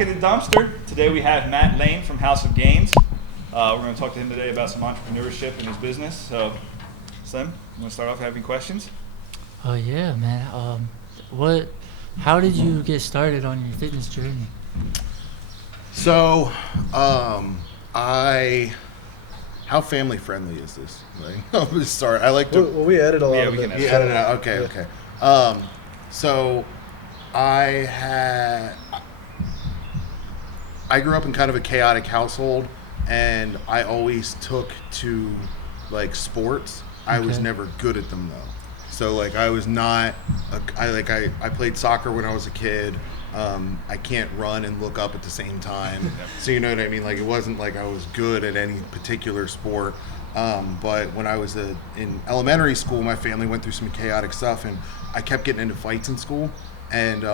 back at the dumpster. Today we have Matt Lane from House of Gains. We're going to talk to him today about some entrepreneurship in his business. So, Slim, you want to start off having questions? Oh yeah, man. How did you get started on your fitness journey? So, how family friendly is this? Like, I'm just sorry. I like to. Well, we edit a lot of we it. can You edit it out. Okay. So I grew up in kind of a chaotic household, and I always took to like sports. I was Okay. never good at them though. So like I was not. I played soccer when I was a kid. I can't run and look up at the same time. So you know what I mean? Like it wasn't like I was good at any particular sport. But when I was in elementary school, my family went through some chaotic stuff, and I kept getting into fights in school, and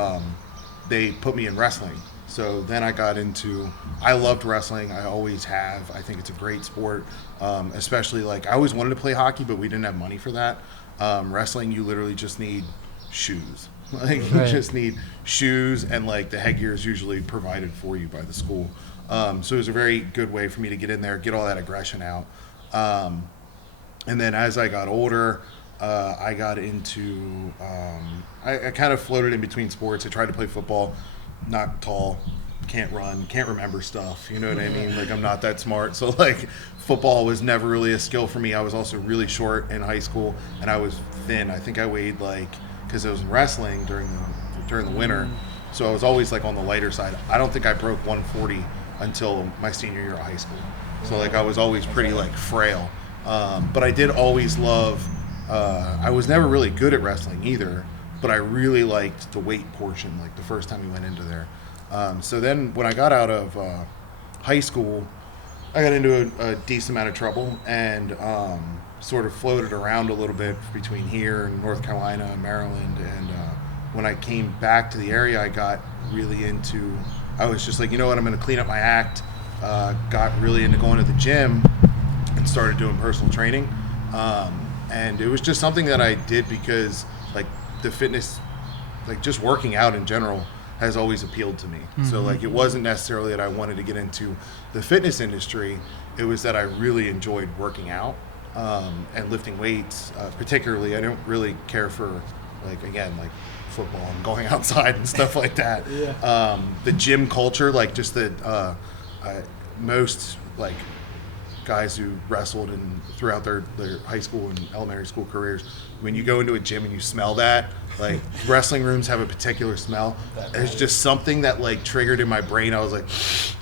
they put me in wrestling. So then I loved wrestling. I always have. I think it's a great sport, especially like I always wanted to play hockey, but we didn't have money for that. Wrestling, you literally just need shoes. Like you Right. just need shoes, and like the headgear is usually provided for you by the school. So it was a very good way for me to get in there, get all that aggression out. And then as I got older, I got into, I kind of floated in between sports. I tried to play football, not tall, can't run, can't remember stuff. You know what I mean? Like I'm not that smart. So like football was never really a skill for me. I was also really short in high school, and I was thin. I think I weighed like, because I was in wrestling during the winter. So I was always like on the lighter side. I don't think I broke 140 until my senior year of high school. So like I was always pretty like frail. But I did always love, I was never really good at wrestling either, but I really liked the weight portion, like the first time we went into there. So then when I got out of high school, I got into a decent amount of trouble, and sort of floated around a little bit between here and North Carolina and Maryland. And when I came back to the area, I got really into, I was just like, you know what, I'm going to clean up my act. Got really into going to the gym and started doing personal training. And it was just something that I did because like the fitness, like just working out in general has always appealed to me. So like it wasn't necessarily that I wanted to get into the fitness industry. It was that I really enjoyed working out and lifting weights. Particularly, I don't really care for like, again, like football and going outside and stuff like that. Yeah. The gym culture, like just the most like guys who wrestled and throughout their high school and elementary school careers, when you go into a gym and you smell that, like wrestling rooms have a particular smell. There's just something that like triggered in my brain. I was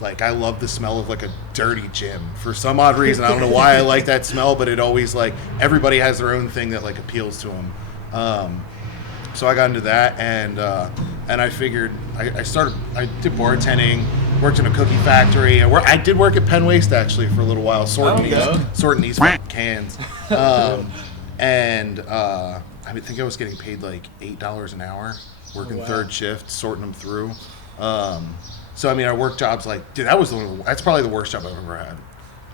like I love the smell of like a dirty gym for some odd reason. I don't know why I like that smell, but it always like everybody has their own thing that like appeals to them. So I got into that, and I figured I did bartending, worked in a cookie factory. I did work at Penn Waste actually for a little while, sorting these fucking cans. I think I was getting paid like $8 an hour, working third shift, sorting them through. So I mean, I worked jobs like, dude, that's probably the worst job I've ever had,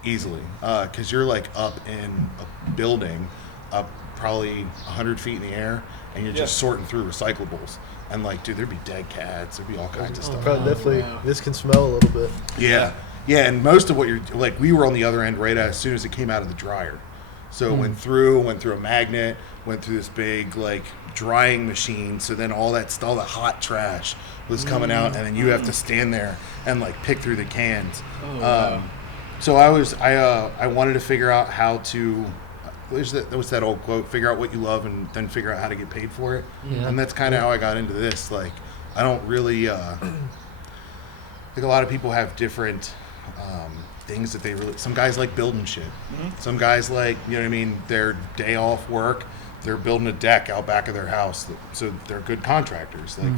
easily, because you're like up in a building, up probably 100 feet in the air, and you're just sorting through recyclables. And like, dude, there'd be dead cats, there'd be all kinds of stuff. Definitely, this can smell a little bit. Yeah, and most of what you're like, we were on the other end right as soon as it came out of the dryer. So it went through a magnet, went through this big like drying machine. So then all that hot trash was coming out, and then you have to stand there and like pick through the cans. So I wanted to figure out how to. What's that old quote? Figure out what you love and then figure out how to get paid for it. Yeah. And that's kind of how I got into this. Like, I don't really. I think a lot of people have different things that they really. Some guys like building shit. Some guys like, you know what I mean, their day off work, they're building a deck out back of their house. So they're good contractors. Like,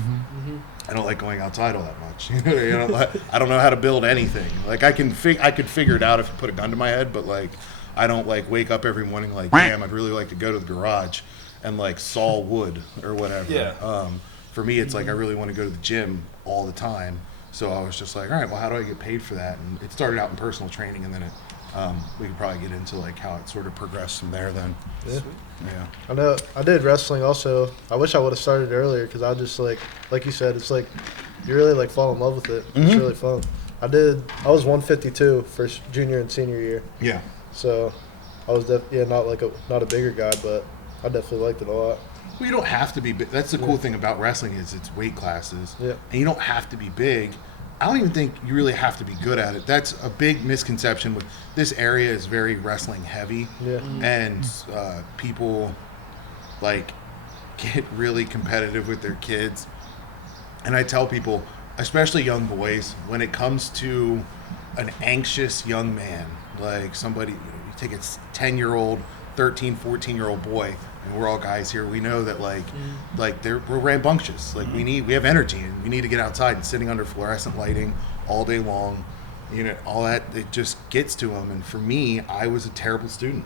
I don't like going outside all that much. I don't know how to build anything. Like I could figure it out if you put a gun to my head, but like. I don't like wake up every morning like, damn, I'd really like to go to the garage and like saw wood or whatever. Yeah. For me, it's like I really want to go to the gym all the time. So I was just like, all right, well, how do I get paid for that? And it started out in personal training, and then we could probably get into like how it sort of progressed from there. Then. Yeah. I know. I did wrestling also. I wish I would have started earlier because I just like you said, it's like you really like fall in love with it. It's really fun. I was 152 for junior and senior year, Yeah. so I was not a bigger guy, but I definitely liked it a lot. Well, you don't have to be big. That's the cool thing about wrestling is it's weight classes. Yeah. And you don't have to be big. I don't even think you really have to be good at it. That's a big misconception. With this area is very wrestling heavy. Yeah. And people like get really competitive with their kids. And I tell people, especially young boys, when it comes to an anxious young man, like somebody, you take a 10-year-old, 13, 14-year-old boy, and we're all guys here, we know that like we're rambunctious. Like we have energy and we need to get outside, and sitting under fluorescent lighting all day long, all that, it just gets to them. And for me, I was a terrible student.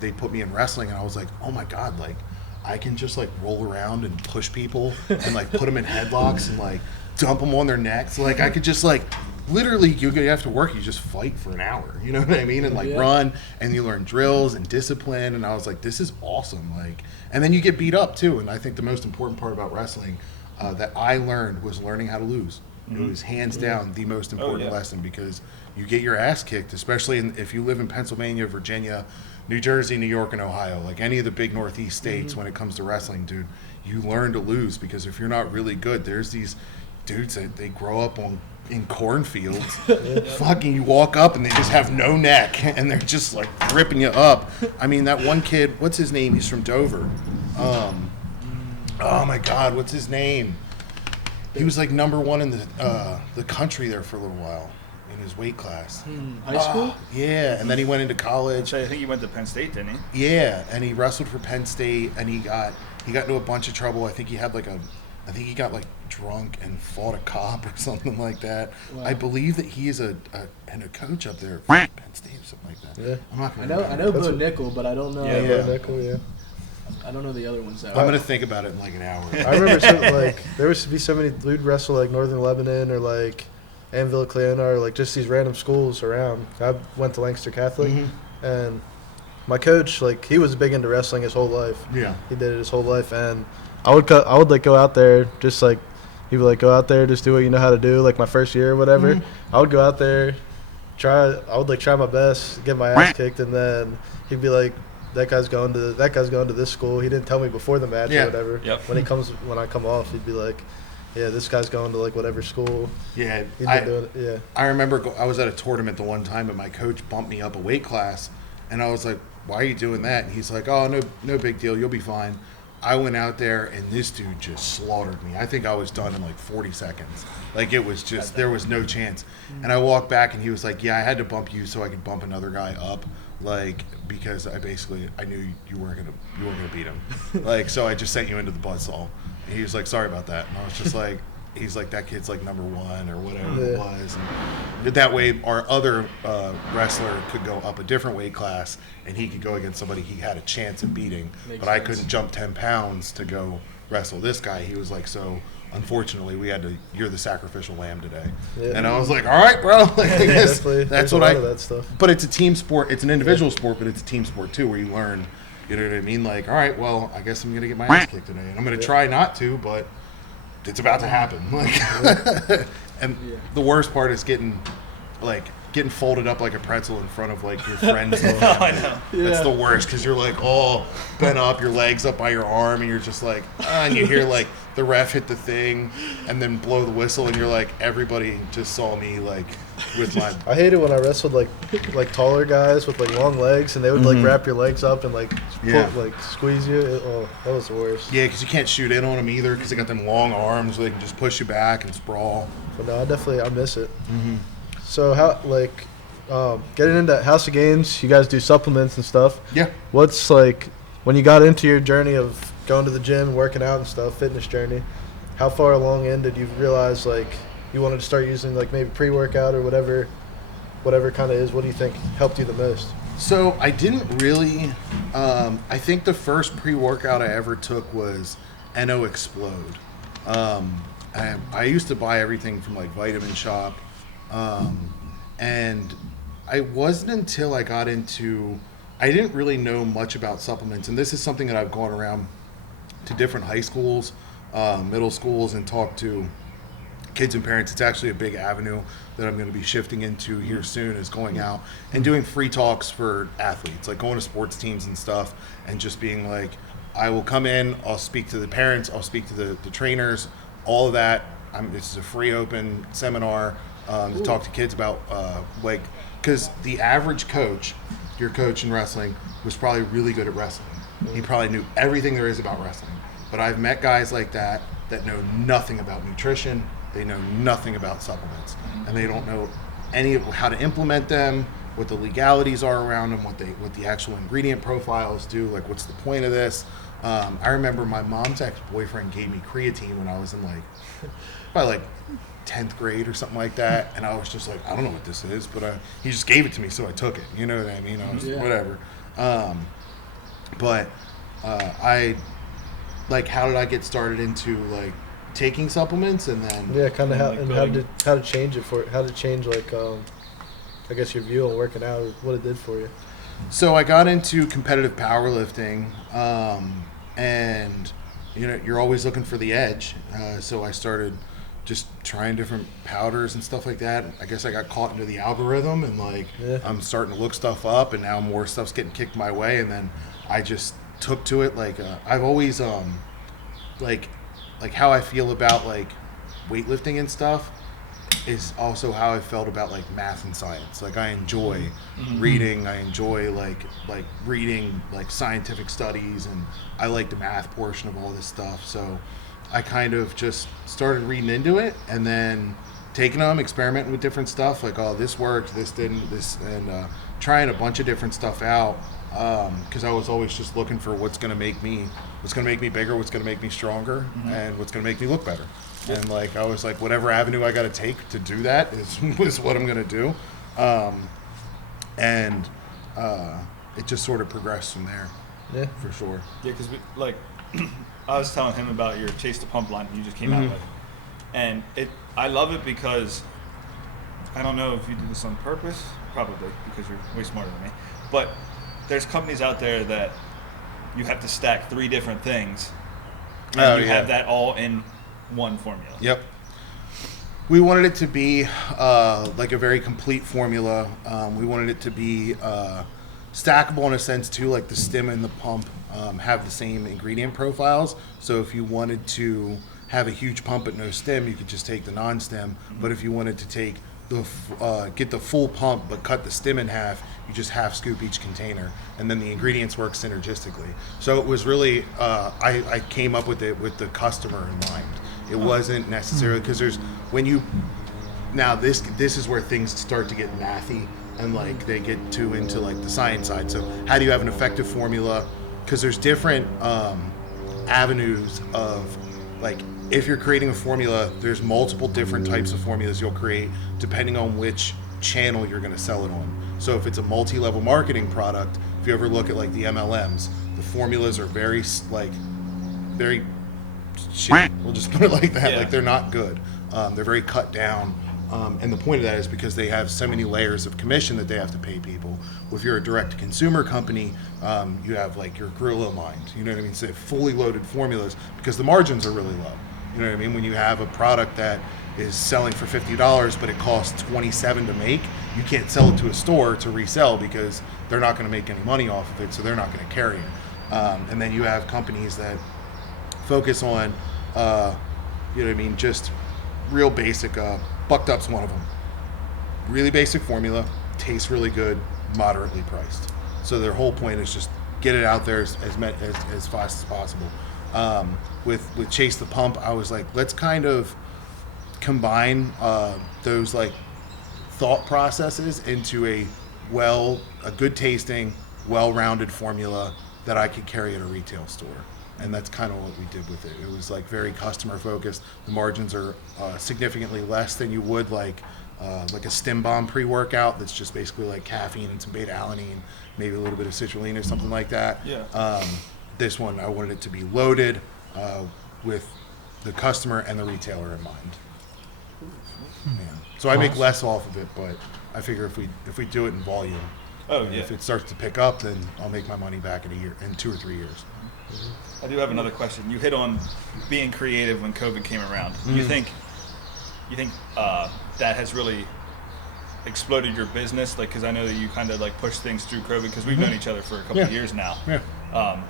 They put me in wrestling and I was like, oh my God, like I can just like roll around and push people and like put them in headlocks and like dump them on their necks. Like I could just like literally, you have to work, you just fight for an hour, you know what I mean? And like run, and you learn drills and discipline. And I was like, this is awesome. And then you get beat up too. And I think the most important part about wrestling that I learned was learning how to lose. It was hands down the most important lesson, because you get your ass kicked, especially if you live in Pennsylvania, Virginia, New Jersey, New York, and Ohio, like any of the big Northeast states. When it comes to wrestling, dude, you learn to lose, because if you're not really good, there's these dudes that they grow up in cornfields. Fucking, you walk up and they just have no neck and they're just like ripping you up. I mean, that one kid, what's his name? He's from Dover. Oh my God, what's his name? He was like number one in the country there for a little while in his weight class. High school? Yeah, and then he went into college. So I think he went to Penn State, didn't he? Yeah, and he wrestled for Penn State, and he got into a bunch of trouble. I think he got like drunk and fought a cop or something like that. Wow. I believe that he is a coach up there at Penn State or something like that. Yeah. I'm not I gonna know Bo Nickel, but I don't know. Yeah. Nickel, yeah. I don't know the other ones. I'm gonna think about it in like an hour. I remember there used to be so many, we'd wrestle like Northern Lebanon or like Anvil, Cleona, or like just these random schools around. I went to Lancaster Catholic, and my coach, like, he was big into wrestling his whole life. Yeah. He did it his whole life, and I would like go out there, just like, he'd be like, go out there, just do what you know how to do, like my first year or whatever. I would go out there, try my best, get my ass kicked, and then he'd be like, that guy's going to this school. He didn't tell me before the match or whatever. Yep. When I come off, he'd be like, yeah, this guy's going to like whatever school. Yeah, He'd been doing it. Yeah. I remember I was at a tournament the one time, and my coach bumped me up a weight class, and I was like, why are you doing that? And he's like, oh, no big deal, you'll be fine. I went out there, and this dude just slaughtered me. I think I was done in like 40 seconds. Like, it was just, there was no chance. And I walked back, and he was like, yeah, I had to bump you so I could bump another guy up, like, because I knew you weren't gonna beat him. Like, so I just sent you into the buzzsaw. And he was like, sorry about that. And I was just like, he's like, that kid's like number one or whatever it was. And that way our other wrestler could go up a different weight class, and he could go against somebody he had a chance of beating. But I couldn't jump 10 pounds to go wrestle this guy. He was like, so unfortunately you're the sacrificial lamb today. Yeah. And I was like, all right, bro. Like, I guess that's what of that stuff. But it's a team sport. It's an individual sport, but it's a team sport too, where you learn. You know what I mean? Like, all right, well, I guess I'm going to get my ass kicked today. And I'm going to try not to, but it's about to happen. Like, and the worst part is getting folded up like a pretzel in front of like your friends. I know. That's the worst, because you're like all bent up, your legs up by your arm, and you're just like, and you hear like the ref hit the thing and then blow the whistle, and you're like, everybody just saw me like with my. I hated when I wrestled like taller guys with like long legs, and they would like wrap your legs up and like squeeze you. That was the worst. Yeah, because you can't shoot in on them either, because they got them long arms where they can just push you back and sprawl. But no, I miss it. So how getting into House of Games, you guys do supplements and stuff. Yeah. What's like when you got into your journey of going to the gym, working out and stuff, fitness journey? How far along in did you realize like you wanted to start using like maybe pre-workout or whatever kind of is? What do you think helped you the most? So I didn't really. I think the first pre-workout I ever took was NO Explode. I used to buy everything from like Vitamin Shop, and I wasn't until I got into. I didn't really know much about supplements, and this is something that I've gone around to different high schools, middle schools, and talked to kids and parents. It's actually a big avenue that I'm going to be shifting into here soon, is going out and doing free talks for athletes, like going to sports teams and stuff, and just being like, I will come in, I'll speak to the parents, I'll speak to the trainers, all of that. This is a free open seminar to talk to kids about because the average coach, your coach in wrestling, was probably really good at wrestling. He probably knew everything there is about wrestling. But I've met guys like that know nothing about nutrition, they know nothing about supplements, and they don't know any of how to implement them, what the legalities are around them, what the actual ingredient profiles do, like what's the point of this. I remember my mom's ex-boyfriend gave me creatine when I was in probably 10th grade or something like that, and I was just like, I don't know what this is, but he just gave it to me, so I took it. You know what I mean? I was whatever. But I how did I get started into taking supplements, and then kind of how to change it how to change I guess your view on working out, what it did for you. So I got into competitive powerlifting, and you're always looking for the edge. So I started just trying different powders and stuff like that. I guess I got caught into the algorithm, and I'm starting to look stuff up, and now more stuff's getting kicked my way, and then I just took to it. I've always how I feel about weightlifting and stuff is also how I felt about math and science. I enjoy reading. I enjoy reading scientific studies, and I like the math portion of all this stuff. So I kind of just started reading into it, and then taking them, experimenting with different stuff. This worked, this didn't, and trying a bunch of different stuff out. Because I was always just looking for what's going to make me bigger, what's going to make me stronger, and what's going to make me look better. And I was whatever avenue I got to take to do that is what I'm going to do. And it just sort of progressed from there. Yeah, for sure. Yeah, because I was telling him about your Chase the Pump line that you just came out with, and I love it because I don't know if you did this on purpose, probably because you're way smarter than me, but there's companies out there that you have to stack 3 different things, and you have that all in one formula. Yep. We wanted it to be a very complete formula. We wanted it to be stackable in a sense too, the stim and the pump have the same ingredient profiles. So if you wanted to have a huge pump but no stim, you could just take the non-stim. But if you wanted to take get the full pump but cut the stim in half, you just half scoop each container, and then the ingredients work synergistically. So it was really I came up with it with the customer in mind. It wasn't necessarily because this is where things start to get mathy, and they get into the science side. So how do you have an effective formula? Because there's different avenues of if you're creating a formula, there's multiple different types of formulas you'll create depending on which channel you're going to sell it on. So if it's a multi-level marketing product, if you ever look at the MLMs, the formulas are very very shit. We'll just put it like that. Yeah. They're not good. They're very cut down. And the point of that is because they have so many layers of commission that they have to pay people. Well, if you're a direct-to-consumer company, you have your gorilla mind. You know what I mean? So fully loaded formulas because the margins are really low. You know what I mean? When you have a product that is selling for $50, but it costs $27 to make, you can't sell it to a store to resell because they're not going to make any money off of it, so they're not going to carry it. And then you have companies that focus on, you know what I mean, just real basic. Bucked Up's one of them. Really basic formula, tastes really good, moderately priced. So their whole point is just get it out there as fast as possible. With Chase the Pump, I was let's kind of combine those thought processes into a good tasting, well-rounded formula that I could carry at a retail store. And that's kind of what we did with it. It was very customer focused. The margins are significantly less than you would a stim bomb pre-workout that's just basically caffeine and some beta-alanine, maybe a little bit of citrulline or something like that. Yeah. This one, I wanted it to be loaded with the customer and the retailer in mind. Yeah. So I make less off of it, but I figure if we do it in volume, if it starts to pick up, then I'll make my money back in 2 or 3 years. I do have another question. You hit on being creative when COVID came around. You think you think that has really exploded your business? Like, because I know that you kind of like pushed things through COVID, because we've known each other for a couple of years now. Yeah.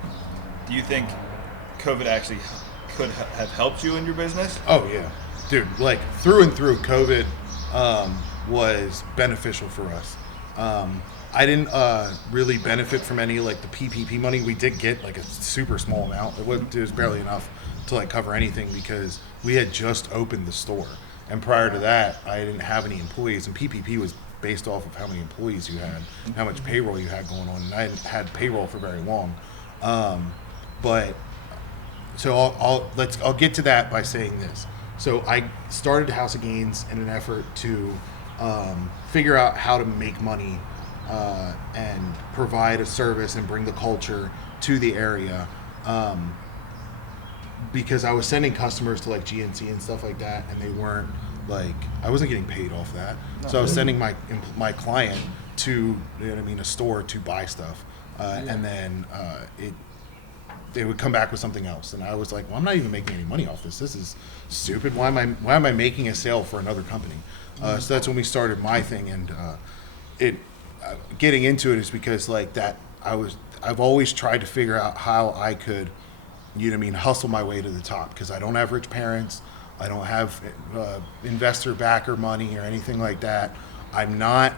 Do you think COVID actually could have helped you in your business? Oh yeah, dude. Like through and through, COVID was beneficial for us. I didn't really benefit from any like the PPP money. We did get like a super small amount. It was barely enough to like cover anything because we had just opened the store, and prior to that, I didn't have any employees. And PPP was based off of how many employees you had, how much payroll you had going on, and I hadn't had payroll for very long. But so I'll get to that by saying this. So I started House of Gains in an effort to figure out how to make money and provide a service and bring the culture to the area, because I was sending customers to like GNC and stuff like that, and they weren't like, I wasn't getting paid off that. So I was sending my client to, you know what I mean, a store to buy stuff, and then they would come back with something else, and I was like, well, I'm not even making any money off this. This is stupid. Why am I making a sale for another company? So that's when we started my thing, and getting into it is because like that I've always tried to figure out how I could, you know what I mean, hustle my way to the top, because I don't have rich parents, I don't have investor backer money or anything like that. I'm not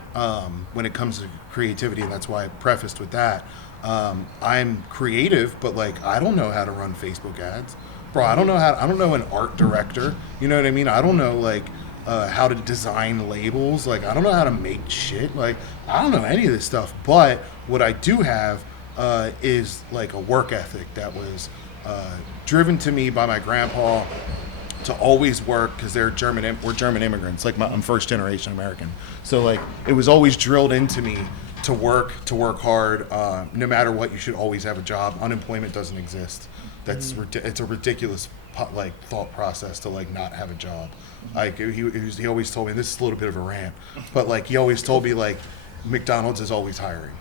when it comes to creativity, and that's why I prefaced with that. I'm creative, but like I don't know how to run Facebook ads, bro. I don't know an art director. You know what I mean? I don't know like how to design labels. Like I don't know how to make shit. Like I don't know any of this stuff. But what I do have is like a work ethic that was driven to me by my grandpa to always work, because we're German immigrants. Like I'm first generation American, so like it was always drilled into me to work hard. No matter what, you should always have a job. Unemployment doesn't exist. It's a ridiculous like thought process to like not have a job. Like he always told me, this is a little bit of a rant, but like he always told me like McDonald's is always hiring.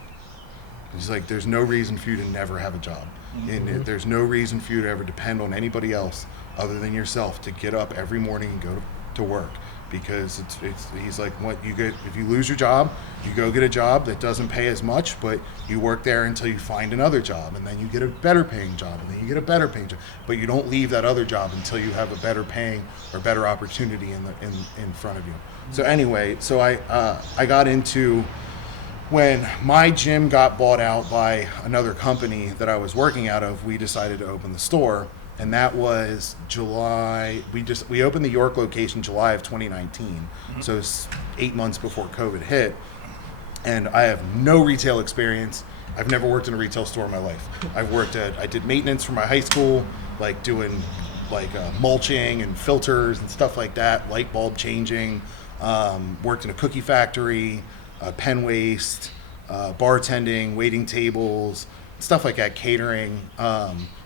He's like, there's no reason for you to never have a job, and there's no reason for you to ever depend on anybody else other than yourself to get up every morning and go to work. Because he's like, what you get if you lose your job, you go get a job that doesn't pay as much, but you work there until you find another job, and then you get a better paying job, and then you get a better paying job, but you don't leave that other job until you have a better paying or better opportunity in front of you. So anyway, so I got into, when my gym got bought out by another company that I was working out of, we decided to open the store. And that was July. We opened the York location July of 2019. So it's 8 months before COVID hit. And I have no retail experience. I've never worked in a retail store in my life. I did maintenance for my high school, like doing like mulching and filters and stuff like that, light bulb changing. Worked in a cookie factory, pen waste, bartending, waiting tables, stuff like that, catering.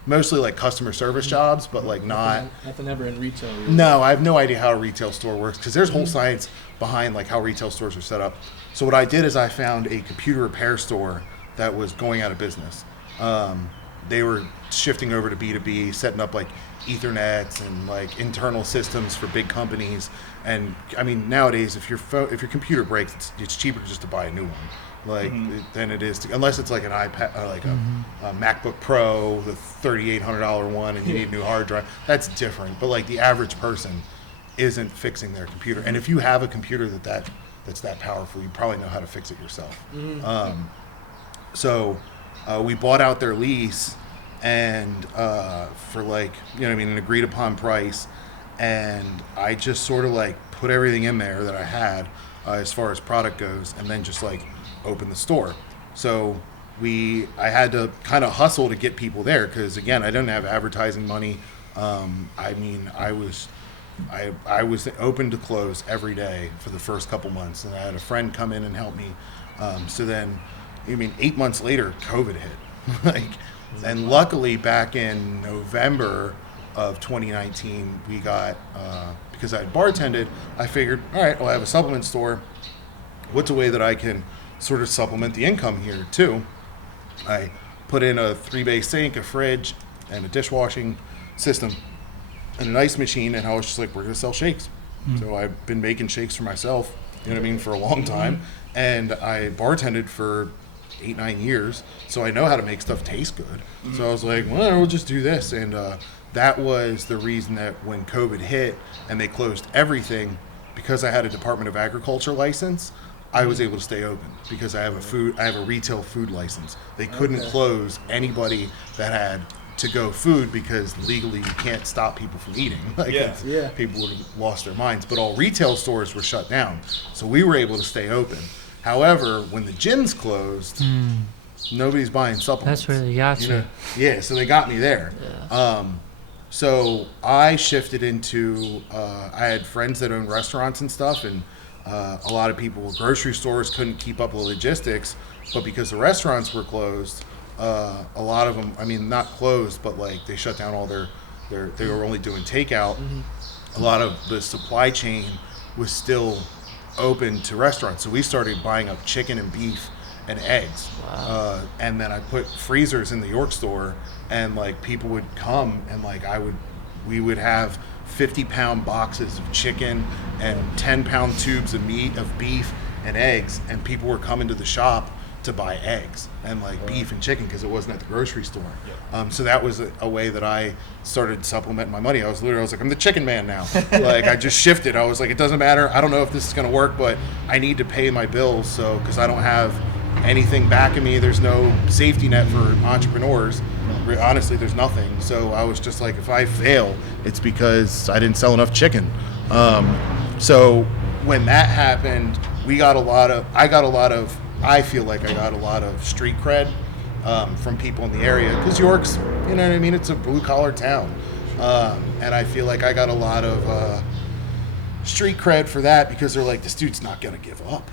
Mostly like customer service jobs, but like not. Nothing ever in retail. Really. No, I have no idea how a retail store works, because there's whole science behind like how retail stores are set up. So what I did is I found a computer repair store that was going out of business. They were shifting over to B2B, setting up like Ethernets and like internal systems for big companies. And I mean, nowadays, if your computer breaks, it's cheaper just to buy a new one. Like than it is unless it's like an iPad or like a MacBook Pro, the $3,800 one, and you need a new hard drive. That's different. But like the average person isn't fixing their computer, and if you have a computer that's that powerful, you probably know how to fix it yourself. So we bought out their lease, and for like, you know what I mean, an agreed upon price, and I just sort of like put everything in there that I had as far as product goes, and then just like open the store. So I had to kind of hustle to get people there, because again, I didn't have advertising money. I mean, I was open to close every day for the first couple months, and I had a friend come in and help me. So then, I mean, 8 months later, COVID hit. And luckily, back in November of 2019, we got, because I had bartended, I figured, all right, well, I have a supplement store. What's a way that I can sort of supplement the income here too? I put in a 3-bay sink, a fridge, and a dishwashing system, and an ice machine, and I was just like, we're gonna sell shakes. So I've been making shakes for myself, you know what I mean, for a long time. And I bartended for 8-9 years, so I know how to make stuff taste good. So I was like, well, we'll just do this. And that was the reason that when COVID hit and they closed everything, because I had a Department of Agriculture license, I was able to stay open because I have a retail food license. They couldn't close anybody that had to-go food because legally you can't stop people from eating. Like, people would have lost their minds. But all retail stores were shut down, so we were able to stay open. However, when the gyms closed, nobody's buying supplements. That's where they got you. Yeah, so they got me there. Yeah. So I shifted into, I had friends that owned restaurants and stuff, and a lot of people, grocery stores couldn't keep up with logistics, but because the restaurants were closed, a lot of them, I mean, not closed, but like they shut down all they were only doing takeout. A lot of the supply chain was still open to restaurants. So we started buying up chicken and beef and eggs. Wow. And then I put freezers in the York store, and like people would come and like we would have 50-pound boxes of chicken and 10-pound tubes of meat, of beef and eggs, and people were coming to the shop to buy eggs and like beef and chicken because it wasn't at the grocery store. So that was a way that I started supplementing my money. I was like, I'm the chicken man now. Like I just shifted. I was like, it doesn't matter. I don't know if this is going to work, but I need to pay my bills. So, because I don't have anything backing me, there's no safety net for entrepreneurs. Honestly, there's nothing. So I was just like, if I fail, it's because I didn't sell enough chicken. So when that happened, I feel like I got a lot of street cred from people in the area, because York's, you know what I mean, it's a blue collar town, and I feel like I got a lot of street cred for that, because they're like, this dude's not gonna give up,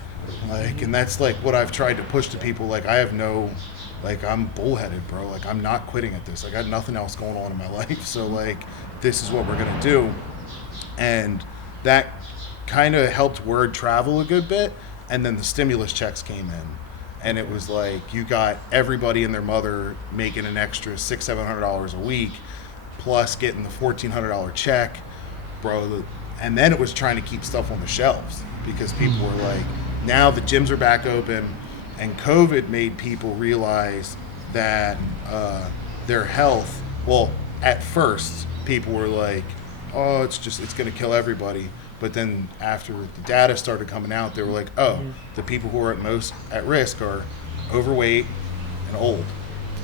like, and that's like what I've tried to push to people. Like, I'm bullheaded, bro. Like, I'm not quitting at this. I got nothing else going on in my life, so like, this is what we're gonna do. And that kind of helped word travel a good bit. And then the stimulus checks came in, and it was like, you got everybody and their mother making an extra $600-700 a week, plus getting the $1,400 check, bro. And then it was trying to keep stuff on the shelves, because people were like, now the gyms are back open, and COVID made people realize that their health. Well, at first people were like, oh, it's going to kill everybody. But then after the data started coming out, they were like, oh, the people who are at most at risk are overweight and old.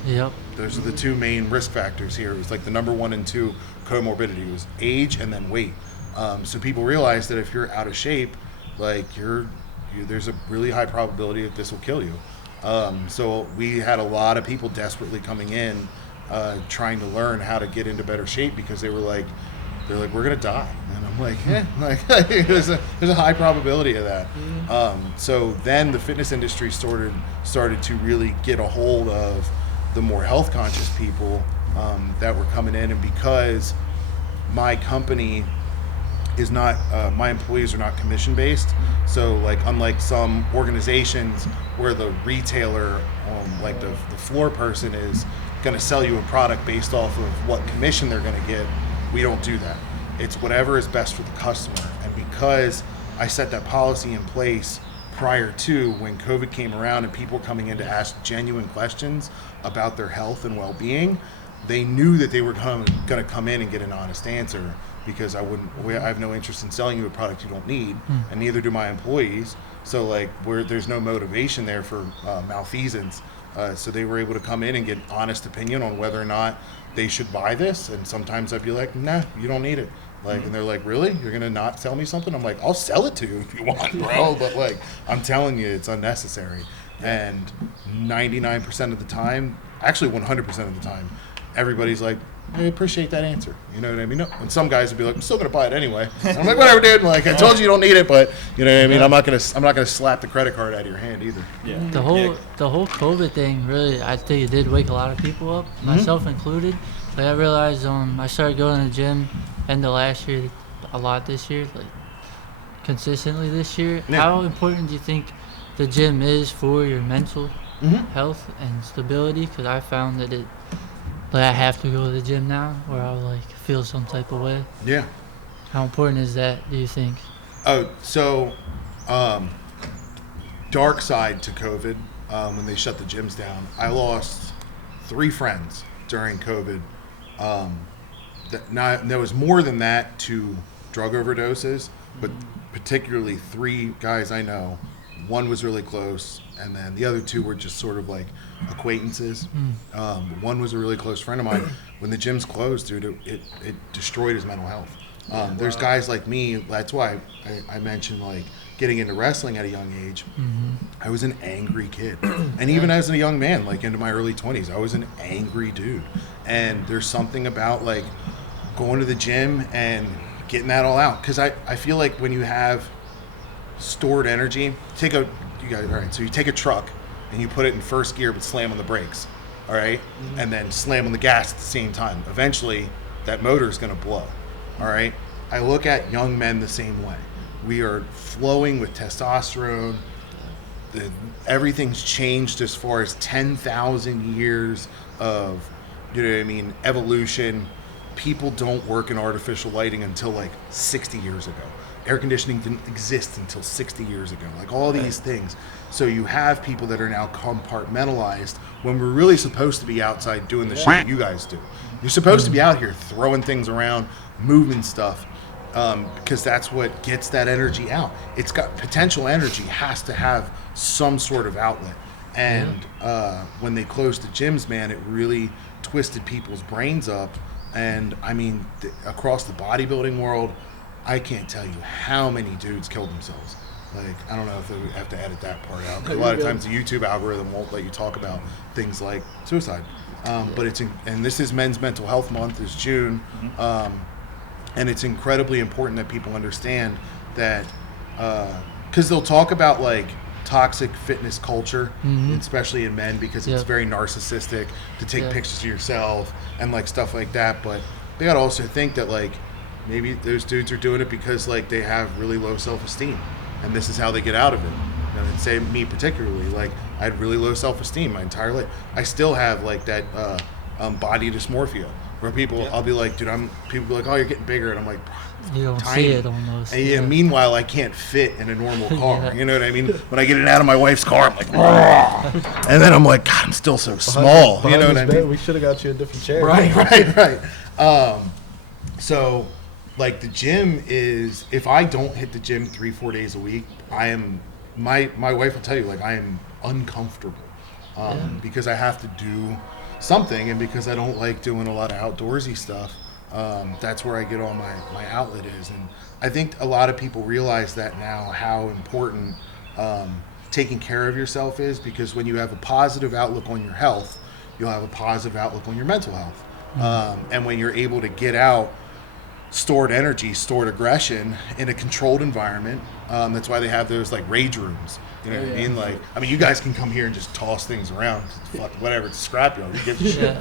Yep. Those are the two main risk factors here. It was like the number 1 and 2 comorbidity was age and then weight. So people realized that if you're out of shape, like there's a really high probability that this will kill you. So we had a lot of people desperately coming in, trying to learn how to get into better shape, because they're like, we're gonna die, and I'm like, there's a high probability of that. So then the fitness industry started to really get a hold of the more health conscious people that were coming in, and because my company is not, my employees are not commission based, so like unlike some organizations where the retailer, like the floor person is gonna sell you a product based off of what commission they're gonna get. We don't do that. It's whatever is best for the customer. And because I set that policy in place prior to when COVID came around and people were coming in to ask genuine questions about their health and well-being, they knew that they were going to come in and get an honest answer, because I have no interest in selling you a product you don't need, and neither do my employees. So like, there's no motivation there for malfeasance. So they were able to come in and get an honest opinion on whether or not they should buy this. And sometimes I'd be like, nah, you don't need it. Like, and they're like, really? You're gonna not sell me something? I'm like, I'll sell it to you if you want, bro. But like, I'm telling you, it's unnecessary. And 99% of the time, actually 100% of the time, everybody's like, I appreciate that answer. You know what I mean? And some guys would be like, I'm still gonna buy it anyway. And I'm like, whatever, dude. Like, I told you don't need it, but you know what I mean? I'm not gonna slap the credit card out of your hand either. Yeah. The whole COVID thing, really, I think it did wake a lot of people up, myself included. Like, I realized I started going to the gym end of last year, a lot this year, like consistently this year. Yeah. How important do you think the gym is for your mental health and stability? Because I found that I have to go to the gym now, or I'll like feel some type of way. Yeah. How important is that, do you think? Oh, so dark side to COVID, when they shut the gyms down, I lost 3 friends during COVID. There was more than that to drug overdoses, but particularly 3 guys I know. One was really close, and then the other 2 were just sort of like acquaintances. One was a really close friend of mine. When the gyms closed, dude, it destroyed his mental health. There's guys like me. That's why I mentioned like getting into wrestling at a young age. I was an angry kid, and even as a young man, like into my early 20s, I was an angry dude. And there's something about like going to the gym and getting that all out, because I feel like when you have stored energy, all right, so you take a truck and you put it in first gear but slam on the brakes, all right, and then slam on the gas at the same time. Eventually that motor is going to blow. All right, I look at young men the same way. We are flowing with testosterone. Everything's changed as far as 10,000 years of, you know what I mean, evolution. People don't work in artificial lighting until like 60 years ago. Air conditioning didn't exist until 60 years ago. Like all these things. So you have people that are now compartmentalized when we're really supposed to be outside doing the shit that you guys do. You're supposed to be out here throwing things around, moving stuff, because that's what gets that energy out. It's got potential energy, has to have some sort of outlet. And when they closed the gyms, man, it really twisted people's brains up. And I mean, across the bodybuilding world, I can't tell you how many dudes killed themselves. Like, I don't know if we have to edit that part out. A lot of times the YouTube algorithm won't let you talk about things like suicide. But and this is Men's Mental Health Month, is June. And it's incredibly important that people understand that, because they'll talk about like toxic fitness culture, especially in men, because it's very narcissistic to take pictures of yourself and like stuff like that. But they gotta also think that like maybe those dudes are doing it because like they have really low self-esteem, and this is how they get out of it. You know, and say me particularly, like I had really low self-esteem my entire life. I still have like that body dysmorphia, where I'll be like, dude, people be like, oh, you're getting bigger, and I'm like, You don't tiny. see it almost. And meanwhile, I can't fit in a normal car. You know what I mean? When I get it out of my wife's car, I'm like, and then I'm like, God, I'm still so small. You know what I mean? We should have got you a different chair. Right. So, like, the gym is, if I don't hit the gym 3-4 days a week, I am, my wife will tell you, like, I am uncomfortable because I have to do something, and because I don't like doing a lot of outdoorsy stuff. That's where I get all my outlet is. And I think a lot of people realize that now, how important taking care of yourself is, because when you have a positive outlook on your health, you'll have a positive outlook on your mental health. And when you're able to get out stored energy, stored aggression in a controlled environment, that's why they have those like rage rooms. You know what I mean? Like, I mean, you guys can come here and just toss things around. Fuck, whatever, it's a scrapyard. Who gives a shit?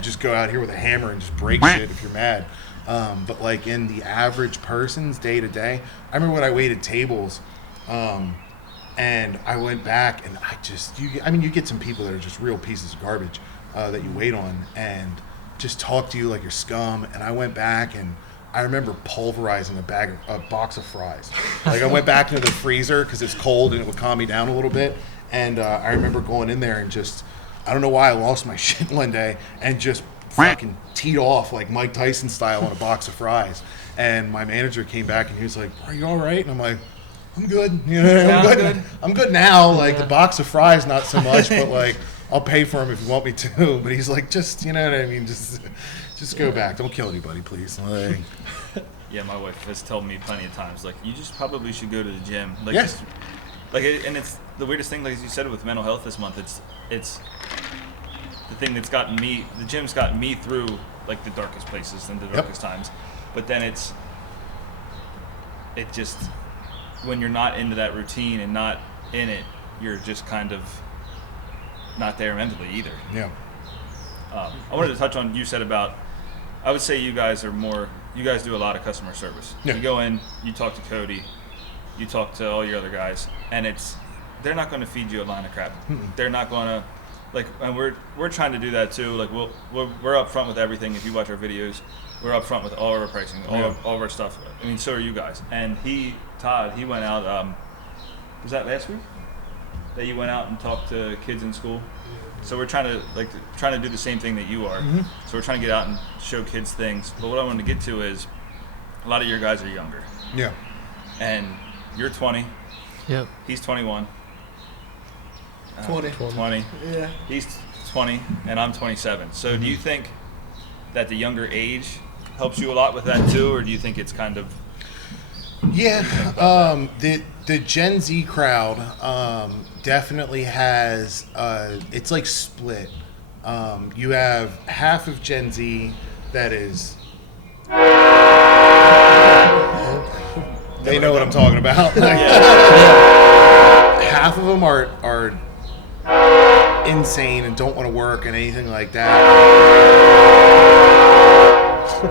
Just go out here with a hammer and just break shit if you're mad. But like in the average person's day to day, I remember when I waited tables, and I went back and you get some people that are just real pieces of garbage that you wait on and just talk to you like you're scum. And I went back and I remember pulverizing a box of fries. Like, I went back into the freezer because it's cold and it would calm me down a little bit. And I remember going in there and just, I don't know why I lost my shit one day and just fucking teed off like Mike Tyson style on a box of fries. And my manager came back and he was like, "Are you all right?" And I'm like, "I'm good. You know, I'm good now. Like, the box of fries, not so much, but like, I'll pay for them if you want me to." But he's like, just, you know what I mean? Just go back. Don't kill anybody, please. Like, yeah, my wife has told me plenty of times, like, you just probably should go to the gym. Like, Yeah. just, like, and it's the weirdest thing, like you said, with mental health this month. It's the thing that's gotten me. The gym's gotten me through like the darkest places and the darkest times. But then it just, when you're not into that routine and not in it, you're just kind of not there mentally either. yeah. I wanted to touch on, you said about, I would say you guys do a lot of customer service. Yeah. You go in, you talk to Cody, you talk to all your other guys, and they're not going to feed you a line of crap. Mm-mm. They're not going to like, and we're trying to do that too. Like we're up front with everything. If you watch our videos, we're up front with all of our pricing, all of our stuff. I mean, so are you guys. And Todd, he went out. Was that last week? That you went out and talked to kids in school. So we're trying to do the same thing that you are. So we're trying to get out and show kids things. But what I wanted to get to is, a lot of your guys are younger. Yeah. And you're 20. Yep. He's 21. 20. 20. Yeah. He's 20, and I'm 27. So do you think that the younger age helps you a lot with that too, or do you think it's kind of... Yeah, the Gen Z crowd definitely has, it's like split. You have half of Gen Z that is... They know what I'm talking about. Half of them are insane and don't want to work and anything like that.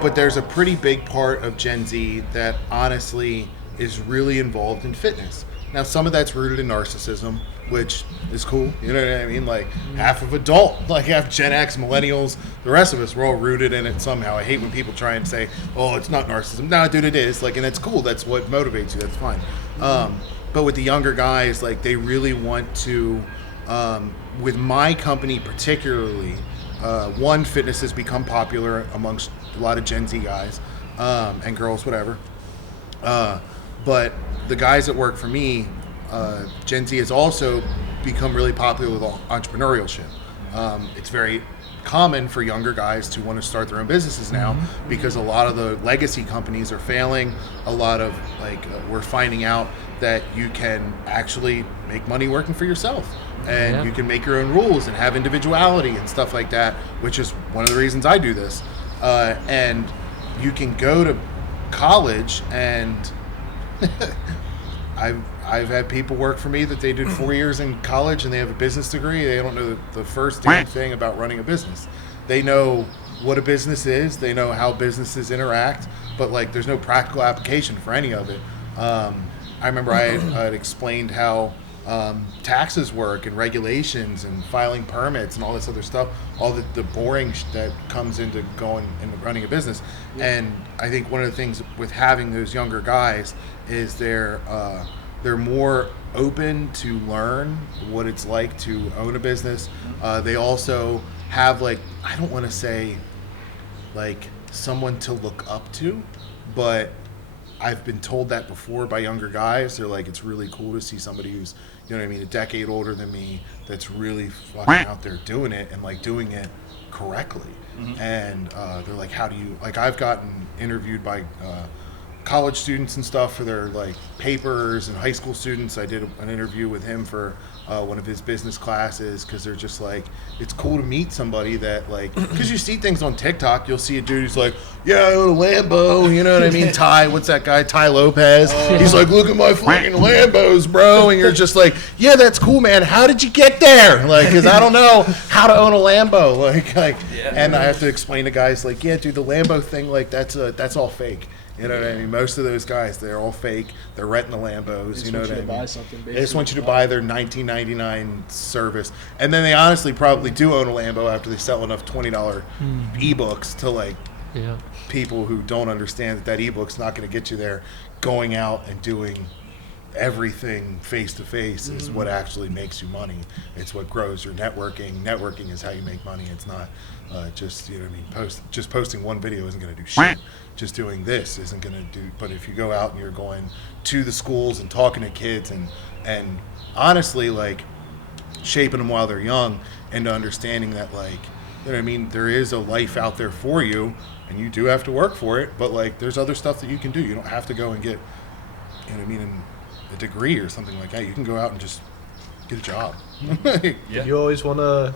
But there's a pretty big part of Gen Z that honestly is really involved in fitness. Now, some of that's rooted in narcissism, which is cool. You know what I mean? Like half of adult, like half Gen X, millennials, the rest of us, we're all rooted in it somehow. I hate when people try and say, "Oh, it's not narcissism." No, dude, it is. Like, and it's cool. That's what motivates you. That's fine. But with the younger guys, like they really want to. With my company particularly, one, fitness has become popular amongst a lot of Gen Z guys and girls, whatever. But the guys that work for me, Gen Z has also become really popular with entrepreneurship. It's very common for younger guys to want to start their own businesses now because a lot of the legacy companies are failing. A lot of we're finding out that you can actually make money working for yourself, and you can make your own rules and have individuality and stuff like that, which is one of the reasons I do this. And you can go to college, and I've had people work for me that they did 4 years in college and they have a business degree. They don't know the first damn thing about running a business. They know what a business is. They know how businesses interact, but there's no practical application for any of it. I remember I had explained how taxes work and regulations and filing permits and all this other stuff, all the boring that comes into going and running a business. And I think one of the things with having those younger guys is they're more open to learn what it's like to own a business. They also have I don't want to say someone to look up to, but I've been told that before by younger guys. They're like, it's really cool to see somebody who's, you know what I mean, a decade older than me that's really fucking out there doing it and doing it correctly. And they're like, how do you, I've gotten interviewed by college students and stuff for their papers, and high school students. I did an interview with him for one of his business classes, because they're just it's cool to meet somebody that because you see things on TikTok, you'll see a dude who's yeah, I own a Lambo, you know what I mean? What's that guy, Ty Lopez? He's look at my fucking Lambos, bro. And you're just yeah, that's cool, man. How did you get there? Because I don't know how to own a Lambo. And I have to explain to guys yeah, dude, the Lambo thing, that's all fake. You know what I mean? Most of those guys, they're all fake. They're renting the Lambos. You know what I mean? Buy something, they just want you to buy their $19.99 service, and then they honestly probably do own a Lambo after they sell enough $20 ebooks to people who don't understand that ebook's not going to get you there. Going out and doing everything face to face is what actually makes you money. It's what grows your networking. Networking is how you make money. It's not just, you know what I mean, posting one video isn't going to do shit. Just doing this isn't going to do. But if you go out and you're going to the schools and talking to kids and honestly shaping them while they're young into understanding that you know what I mean, there is a life out there for you, and you do have to work for it, but there's other stuff that you can do. You don't have to go and get, you know what I mean, a degree or something like that. You can go out and just get a job. Did you always want to,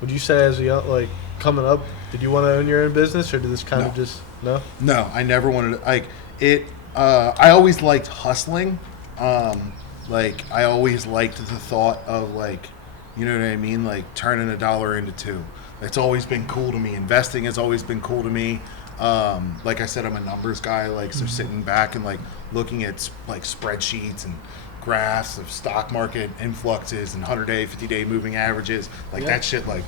would you say as a young, coming up, did you want to own your own business, or did this kind of just, no? No, I never wanted to, I always liked hustling. I always liked the thought of you know what I mean, turning a dollar into two. It's always been cool to me. Investing has always been cool to me. Like I said, I'm a numbers guy. So sitting back and looking at spreadsheets and graphs of stock market influxes and 100-day, 50-day moving averages. Like Yeah. that shit, like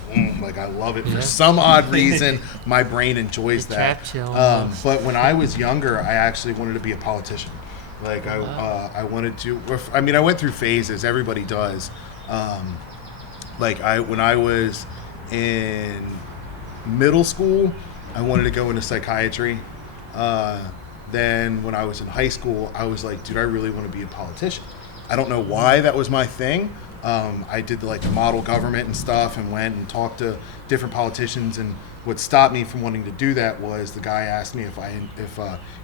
I love it. Yeah. For some odd reason, my brain enjoys It that. traps you almost. But when I was younger, I actually wanted to be a politician. Like I wanted to. I mean, I went through phases. Everybody does. When I was in middle school, I wanted to go into psychiatry. Then when I was in high school, I was like, dude, I really want to be a politician. I don't know why that was my thing. I did the model government and stuff and went and talked to different politicians. And what stopped me from wanting to do that was the guy asked me if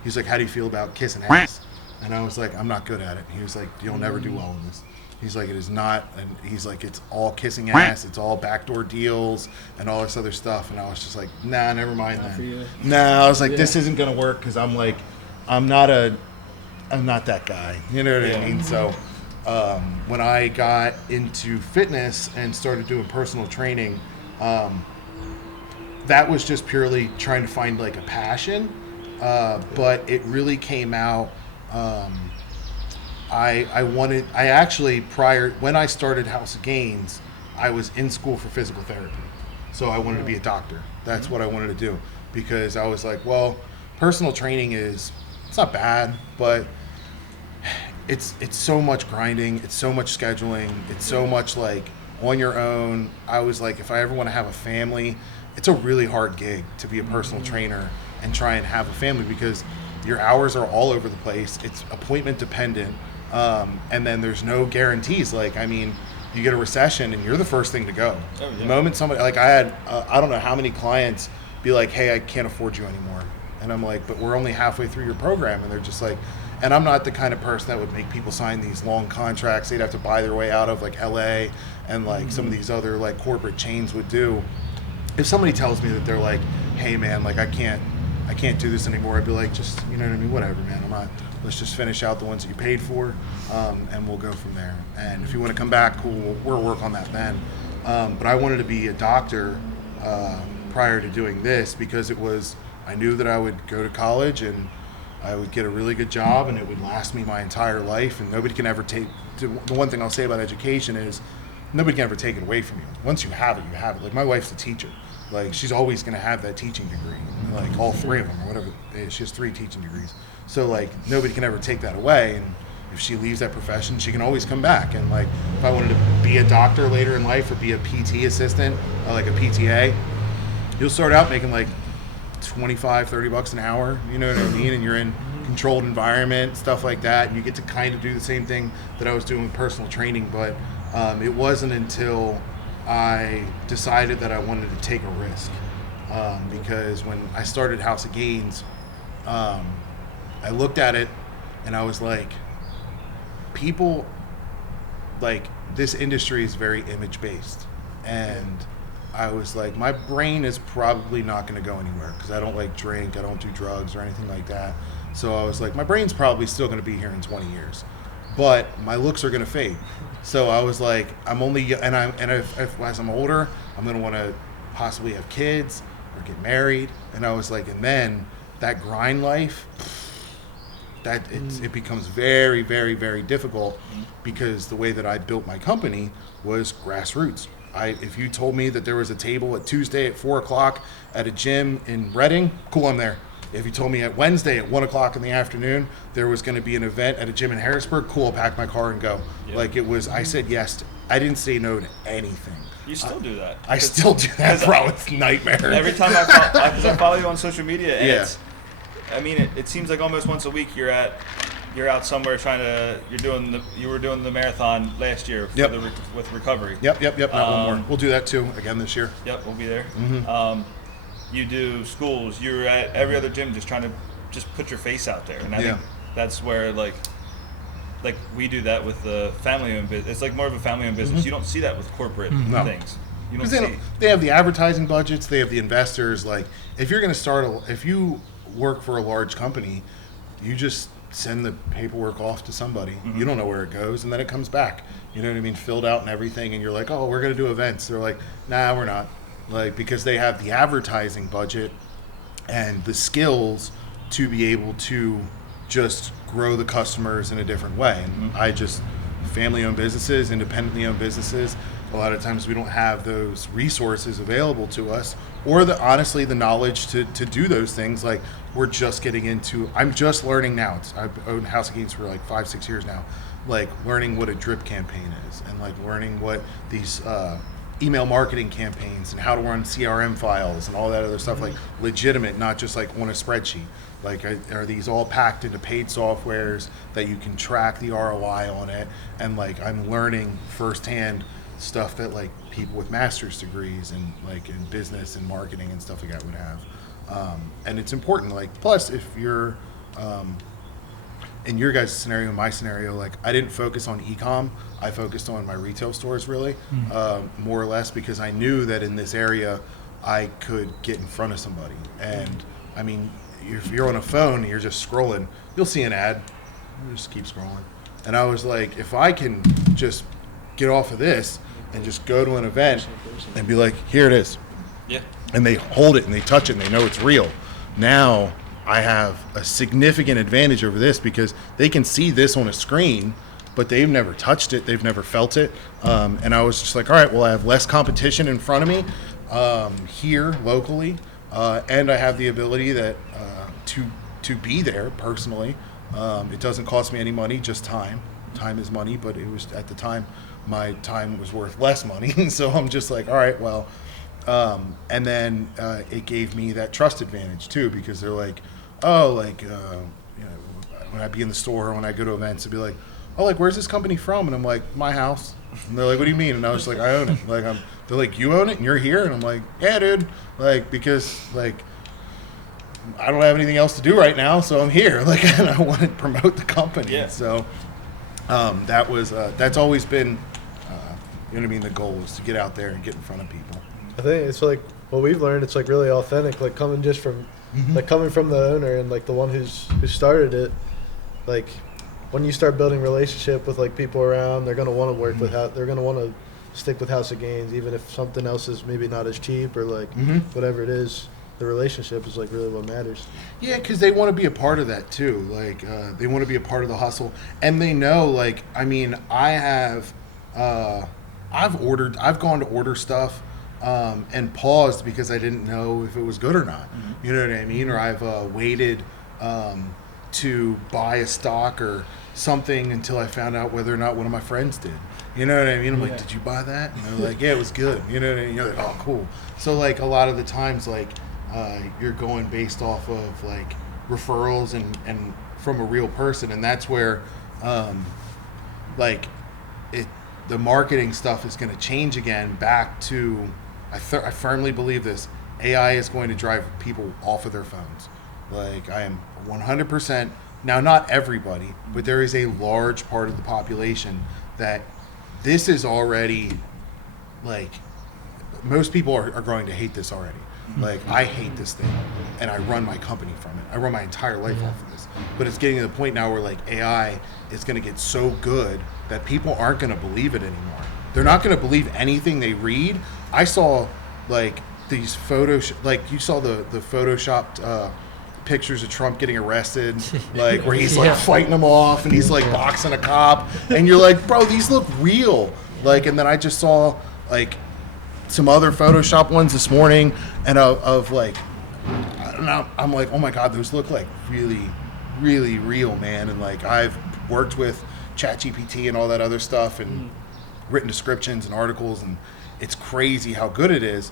he's like, how do you feel about kissing ass? And I was like, I'm not good at it. He was like, you'll never do well in this. He's like, it is not, and he's like, it's all kissing ass, it's all backdoor deals and all this other stuff. And I was just like, nah, never mind Not for you. then. Nah, I was like, this isn't gonna work because I'm not that guy. You know what I mean? So when I got into fitness and started doing personal training, that was just purely trying to find a passion. But it really came out. When I started House of Gains, I was in school for physical therapy. So I wanted to be a doctor. That's what I wanted to do, because I was like, well, personal training it's not bad, but it's so much grinding, it's so much scheduling, it's so much on your own. I was like, if I ever want to have a family, it's a really hard gig to be a personal trainer and try and have a family, because your hours are all over the place. It's appointment dependent. And then there's no guarantees. You get a recession and you're the first thing to go. Oh, yeah. The moment somebody, I had, I don't know how many clients be like, hey, I can't afford you anymore. And I'm like, but we're only halfway through your program. And they're just like, and I'm not the kind of person that would make people sign these long contracts. They'd have to buy their way out of LA and some of these other corporate chains would do. If somebody tells me that they're like, hey man, I can't do this anymore, I'd be like, just, you know what I mean? Whatever, man. Let's just finish out the ones that you paid for, and we'll go from there. And if you want to come back, cool, we'll work on that then. But I wanted to be a doctor prior to doing this, because I knew that I would go to college and I would get a really good job and it would last me my entire life, and nobody can ever take, the one thing I'll say about education is nobody can ever take it away from you. Once you have it, you have it. My wife's a teacher. She's always going to have that teaching degree, all three of them or whatever. She has 3 teaching degrees. So nobody can ever take that away. And if she leaves that profession, she can always come back. And if I wanted to be a doctor later in life or be a PT assistant, or a PTA, you'll start out making $25-30 an hour, you know what I mean? And you're in controlled environment, stuff like that, and you get to kind of do the same thing that I was doing with personal training. But it wasn't until I decided that I wanted to take a risk, because when I started House of Gains, I looked at it and I was like, people, this industry is very image based, and I was like, my brain is probably not going to go anywhere, because I don't drink, I don't do drugs or anything like that. So I was like, my brain's probably still going to be here in 20 years, but my looks are going to fade. So I was like, if as I'm older, I'm going to want to possibly have kids or get married. And I was like, and then that grind life, it becomes very, very, very difficult, because the way that I built my company was grassroots. If you told me that there was a table at Tuesday at 4:00 at a gym in Reading, cool, I'm there. If you told me at Wednesday at 1:00 in the afternoon there was going to be an event at a gym in Harrisburg, cool, I'll pack my car and go. Yeah. I said yes. I didn't say no to anything. You still do that. I still do that, bro. It's a nightmare. Every time because I follow you on social media, and it seems like almost once a week you're out somewhere you were doing the marathon last year with recovery. Yep. Not one more. We'll do that too again this year. Yep, we'll be there. Mm-hmm. You do schools. You're at every other gym, just trying to put your face out there, and I think that's where we do that with the family-owned business. It's more of a family-owned business. Mm-hmm. You don't see that with corporate things. You don't Because see. they have the advertising budgets, they have the investors. If you're going to if you work for a large company, you just send the paperwork off to somebody. Mm-hmm. You don't know where it goes, and then it comes back. You know what I mean? Filled out and everything, and you're like, oh, we're going to do events. They're like, nah, we're not. Because they have the advertising budget and the skills to be able to just grow the customers in a different way. And family-owned businesses, independently owned businesses, a lot of times we don't have those resources available to us, or honestly the knowledge to do those things. Like, we're just getting into, I'm just learning now. I've owned House of Games for like 5-6 years now, like learning what a drip campaign is, and like learning what these email marketing campaigns and how to run CRM files and all that other stuff, like legitimate, not just like on a spreadsheet. Like, are these all packed into paid softwares that you can track the ROI on it? And like, I'm learning firsthand stuff that like people with master's degrees and like in business and marketing and stuff like that would have. And it's important. Like, plus if you're in your guys' scenario, my scenario, like I didn't focus on e-com. I focused on my retail stores really, more or less, because I knew that in this area I could get in front of somebody. And I mean, if you're on a phone and you're just scrolling, you'll see an ad. You just keep scrolling. And I was like, if I can just get off of this and just go to an event and be like, here it is. Yeah. And they hold it and they touch it and they know it's real. Now I have a significant advantage over this because they can see this on a screen, but they've never touched it. They've never felt it. And I was just like, all right, well, I have less competition in front of me here locally. And I have the ability that to be there personally. It doesn't cost me any money, just time. Time is money, but it was at the time my time was worth less money. So I'm just like, all right, well, and then it gave me that trust advantage too, because they're like, oh, like you know, when I be in the store or when I go to events, they'd be like, oh, like where's this company from? And I'm like, my house. And they're like, what do you mean? And I was like, I own it. Like they're like, you own it and you're here? And I'm like, yeah, dude. Like, because like I don't have anything else to do right now, so I'm here. Like, and I want to promote the company. Yeah. So that was that's always been you know what I mean. The goal is to get out there and get in front of people. I think it's like what we've learned. It's like really authentic, like coming just from, like coming from the owner and like the one who started it. Like when you start building relationship with like people around, they're gonna want to work with they're gonna want to stick with House of Gains, even if something else is maybe not as cheap or like whatever it is. The relationship is like really what matters. Yeah, because they want to be a part of that too. Like they want to be a part of the hustle, and they know. Like, I mean, I have, I've gone to order stuff, and paused because I didn't know if it was good or not. You know what I mean? Or I've waited to buy a stock or something until I found out whether or not one of my friends did. You know what I mean? I'm like, did you buy that? And they're like, yeah, it was good. You know what I mean? You're like, oh, cool. So like a lot of the times, like. You're going based off of like referrals and from a real person, and that's where like the marketing stuff is going to change again back to I firmly believe this. AI is going to drive people off of their phones. Like, I am 100%, now not everybody, but there is a large part of the population that this is already like most people are going to hate this already. Like, I hate this thing, and I run my company from it. I run my entire life off of this. But it's getting to the point now where, like, AI is going to get so good that people aren't going to believe it anymore. They're not going to believe anything they read. I saw, like, these like, you saw the photoshopped pictures of Trump getting arrested, like, where he's, like, fighting them off, and he's, like, boxing a cop. And you're like, bro, these look real. Like, and then I just saw, like, some other Photoshop ones this morning, and of like, I don't know, I'm like, oh my God, those look like really, really real, man. And like, I've worked with ChatGPT and all that other stuff, and written descriptions and articles, and it's crazy how good it is.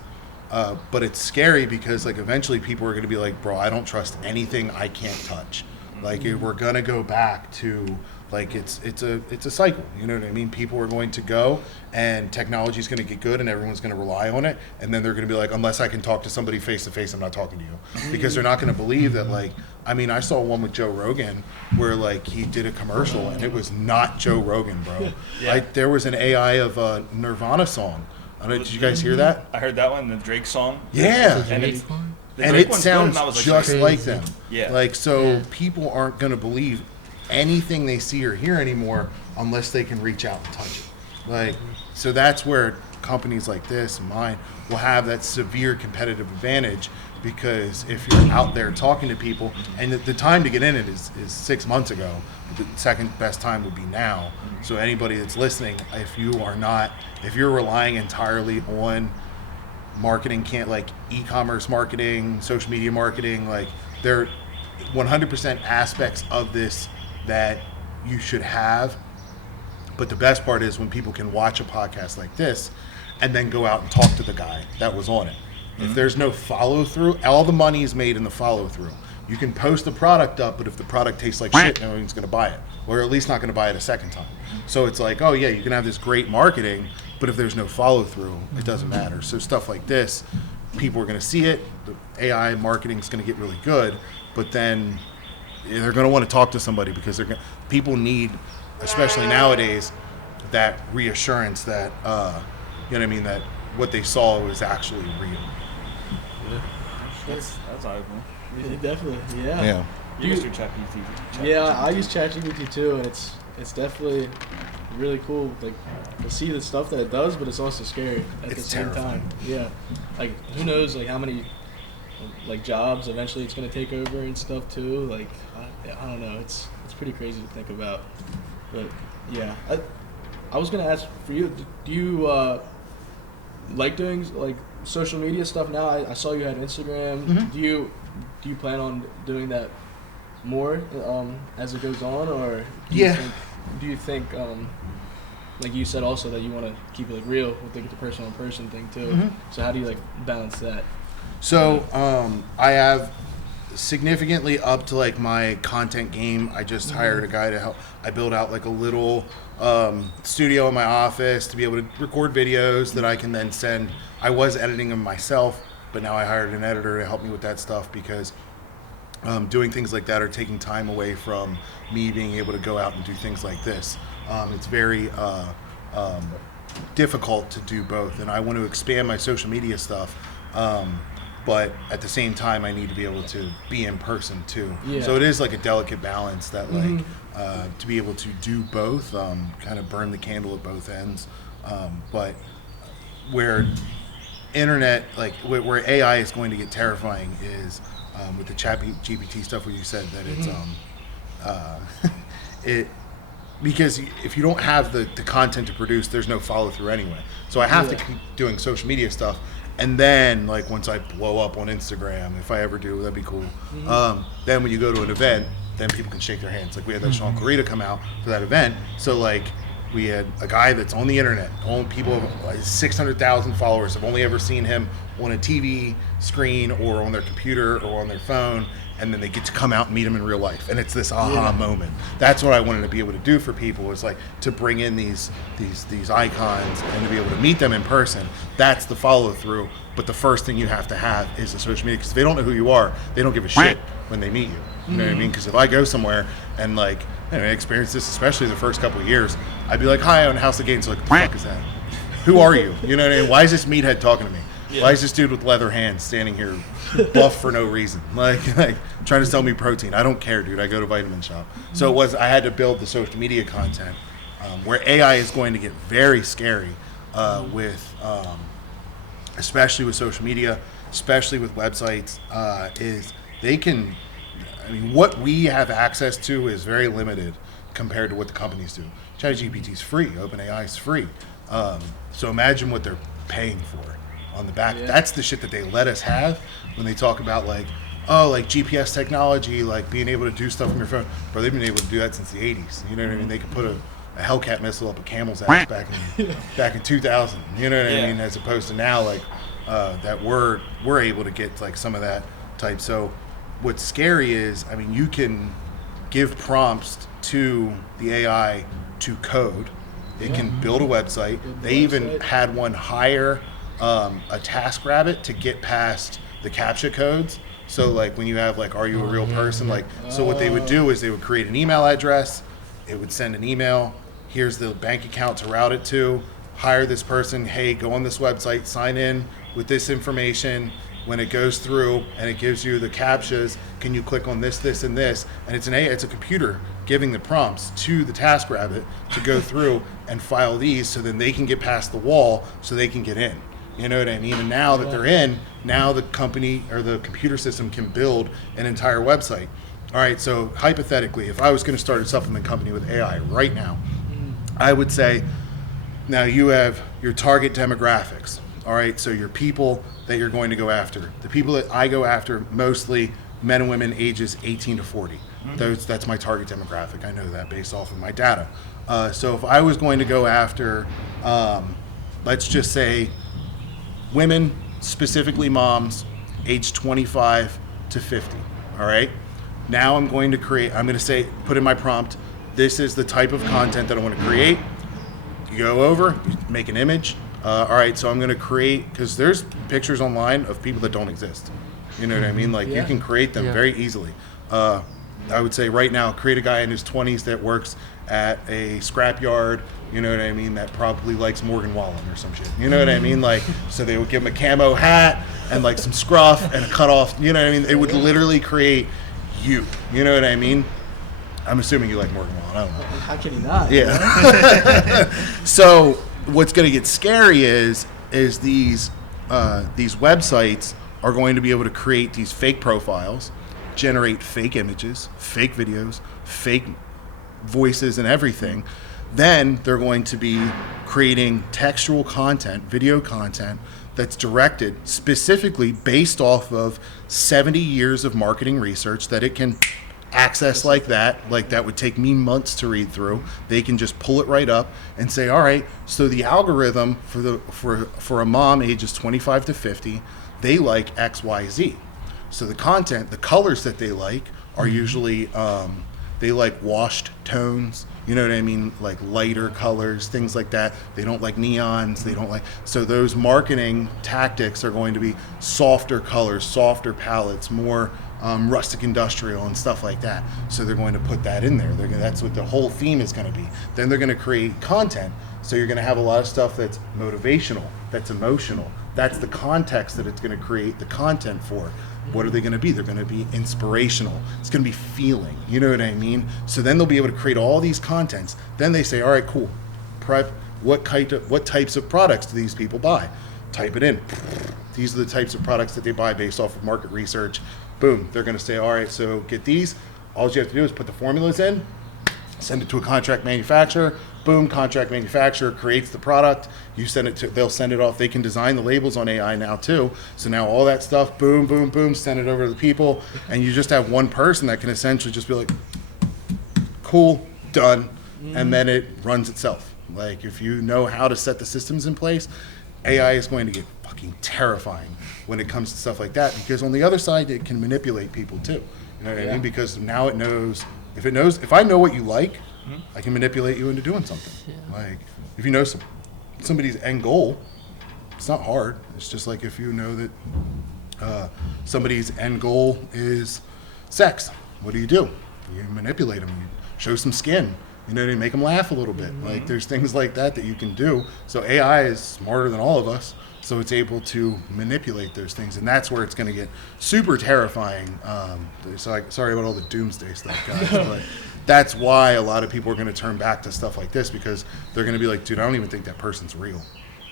But it's scary because like eventually people are going to be like, bro, I don't trust anything I can't touch. Like, we're going to go back to like it's a cycle, you know what I mean? People are going to go, and technology is going to get good, and everyone's going to rely on it, and then they're going to be like, unless I can talk to somebody face to face, I'm not talking to you, because they're not going to believe that. Like, I mean, I saw one with Joe Rogan where like he did a commercial, and it was not Joe Rogan, bro. Yeah. Like, there was an AI of a Nirvana song. I don't know, did you guys hear that? I heard that one, the Drake song. Yeah. And Drake it's, one? the And Drake it one's sounds good, and I was like, just crazy. like them. Yeah. Like, so Yeah. people aren't going to believe anything they see or hear anymore unless they can reach out and touch it. Like, so that's where companies like this, mine, will have that severe competitive advantage, because if you're out there talking to people, and the time to get in it is 6 months ago, the second best time would be now. So anybody that's listening, if you're relying entirely on marketing, like e-commerce marketing, social media marketing, like there are 100% aspects of this that you should have. But the best part is when people can watch a podcast like this and then go out and talk to the guy that was on it. If there's no follow through, all the money is made in the follow through. You can post the product up, but if the product tastes like shit, no one's going to buy it, or at least not going to buy it a second time. So it's like, oh yeah, you can have this great marketing, but if there's no follow through, it doesn't matter. So stuff like this, people are going to see it. The AI marketing is going to get really good, but then they're going to want to talk to somebody, because people need, especially nowadays, that reassurance that you know what I mean, that what they saw was actually real. That's eye-opening. Yeah, definitely. Yeah. Yeah. You use your ChatGPT. Yeah, I use ChatGPT too, and it's definitely really cool, like, to see the stuff that it does, but it's also scary at the same time. Yeah, like, who knows, like, how many like jobs eventually it's gonna take over and stuff too. Like, I don't know. It's pretty crazy to think about. But yeah, I was gonna ask for you. Do you like doing like social media stuff now? I saw you had Instagram. Mm-hmm. Do you plan on doing that more as it goes on, or do you think like you said also that you want to keep it like real with the person on person thing too? Mm-hmm. So how do you like balance that? So I have significantly upped to like my content game. I just hired a guy to help. I built out like a little studio in my office to be able to record videos that I can then send. I was editing them myself, but now I hired an editor to help me with that stuff, because doing things like that are taking time away from me being able to go out and do things like this. It's very difficult to do both, and I want to expand my social media stuff. But at the same time, I need to be able to be in person too. Yeah. So it is like a delicate balance that like to be able to do both, kind of burn the candle at both ends. But where internet, like where AI is going to get terrifying is with the GPT stuff, where you said that it's because if you don't have the content to produce, there's no follow through anyway. So I have to keep doing social media stuff. And then, like, once I blow up on Instagram, if I ever do, that'd be cool. Then when you go to an event, then people can shake their hands. Like, we had that Sean Corrida come out for that event. So, like, we had a guy that's on the internet. Only people have like 600,000 followers. Have only ever seen him on a TV screen or on their computer or on their phone. And then they get to come out and meet him in real life, and it's this aha moment. That's what I wanted to be able to do for people, is like to bring in these icons and to be able to meet them in person. That's the follow through. But the first thing you have to have is the social media, because if they don't know who you are, they don't give a shit when they meet you. You know what I mean? Because if I go somewhere and like, I experienced this, especially the first couple of years, I'd be like, "Hi, I own House of Games." So like, what the fuck is that? Who are you? You know what I mean? Why is this meathead talking to me? Why is this dude with leather hands standing here buff for no reason? Like trying to sell me protein. I don't care, dude. I go to Vitamin Shop. So I had to build the social media content where AI is going to get very scary with, especially with social media, especially with websites, is they can, what we have access to is very limited compared to what the companies do. ChatGPT is free. OpenAI is free. So imagine what they're paying for on the back. That's the shit that they let us have when they talk about like GPS technology, like being able to do stuff from your phone. Bro, they've been able to do that since the 80s. You know what I mean? They could put a Hellcat missile up a camel's ass back in 2000. You know what I mean? As opposed to now, like that we're able to get like some of that type. So what's scary is, you can give prompts to the AI to code. It can build a website. They even had one hire a TaskRabbit to get past the CAPTCHA codes. So like when you have like, are you a real person? Like, so what they would do is they would create an email address. It would send an email. Here's the bank account to route it to. hire this person. Hey, go on this website, sign in with this information. When it goes through and it gives you the captchas, can you click on this, this, and this? And it's a computer giving the prompts to the TaskRabbit to go through and file these, so then they can get past the wall, so they can get in. You know what I mean? And now that they're in, now the company or the computer system can build an entire website. All right, so hypothetically, if I was going to start a supplement company with AI right now, I would say, now you have your target demographics. All right, so your people that you're going to go after. The people that I go after, mostly men and women ages 18 to 40. That's my target demographic. I know that based off of my data. So if I was going to go after, let's just say, women, specifically moms, age 25 to 50. All right. Now I'm going to say, put in my prompt, this is the type of content that I want to create. You go over, you make an image. All right, so I'm going to create, because there's pictures online of people that don't exist. You know what I mean? Like, you can create them very easily. I would say right now, create a guy in his 20s that works at a scrapyard, you know what I mean, that probably likes Morgan Wallen or some shit. You know what I mean? Like, so they would give him a camo hat and like some scruff and a cutoff, you know what I mean? It would literally create you. You know what I mean? I'm assuming you like Morgan Wallen. I don't know. How can you not? Yeah. So what's going to get scary is these websites are going to be able to create these fake profiles, generate fake images, fake videos, fake voices and everything. Then they're going to be creating textual content, video content that's directed specifically based off of 70 years of marketing research that it can access like that would take me months to read through. They can just pull it right up and say, all right, so the algorithm for a mom ages 25 to 50, they like XYZ. So the content, the colors that they like are usually they like washed tones, you know what I mean, like lighter colors, things like that. They don't like neons, they don't like, so those marketing tactics are going to be softer colors, softer palettes, more rustic industrial and stuff like that. So they're going to put that in there. That's what the whole theme is going to be. Then they're going to create content. So you're going to have a lot of stuff that's motivational, that's emotional. That's the context that it's going to create the content for. What are they going to be? They're going to be inspirational. It's going to be feeling. You know what I mean? So then they'll be able to create all these contents. Then they say, all right, cool. Prep. What types of products do these people buy? Type it in. These are the types of products that they buy based off of market research. Boom. They're going to say, all right, so get these. All you have to do is put the formulas in, send it to a contract manufacturer. Boom, contract manufacturer creates the product. You send it to, they'll send it off. They can design the labels on AI now too. So now all that stuff, boom, boom, boom, send it over to the people. And you just have one person that can essentially just be like, cool, done. And then it runs itself. Like, if you know how to set the systems in place, AI is going to get fucking terrifying when it comes to stuff like that, because on the other side, it can manipulate people too. You know what I mean? Because now it knows, if I know what you like, I can manipulate you into doing something. Yeah. Like, if you know somebody's end goal, it's not hard. It's just like if you know that somebody's end goal is sex, what do? You manipulate them. You show some skin. You know, to make them laugh a little bit. Like, there's things like that you can do. So AI is smarter than all of us, so it's able to manipulate those things, and that's where it's going to get super terrifying. Sorry about all the doomsday stuff, guys, but that's why a lot of people are going to turn back to stuff like this, because they're going to be like, dude, I don't even think that person's real.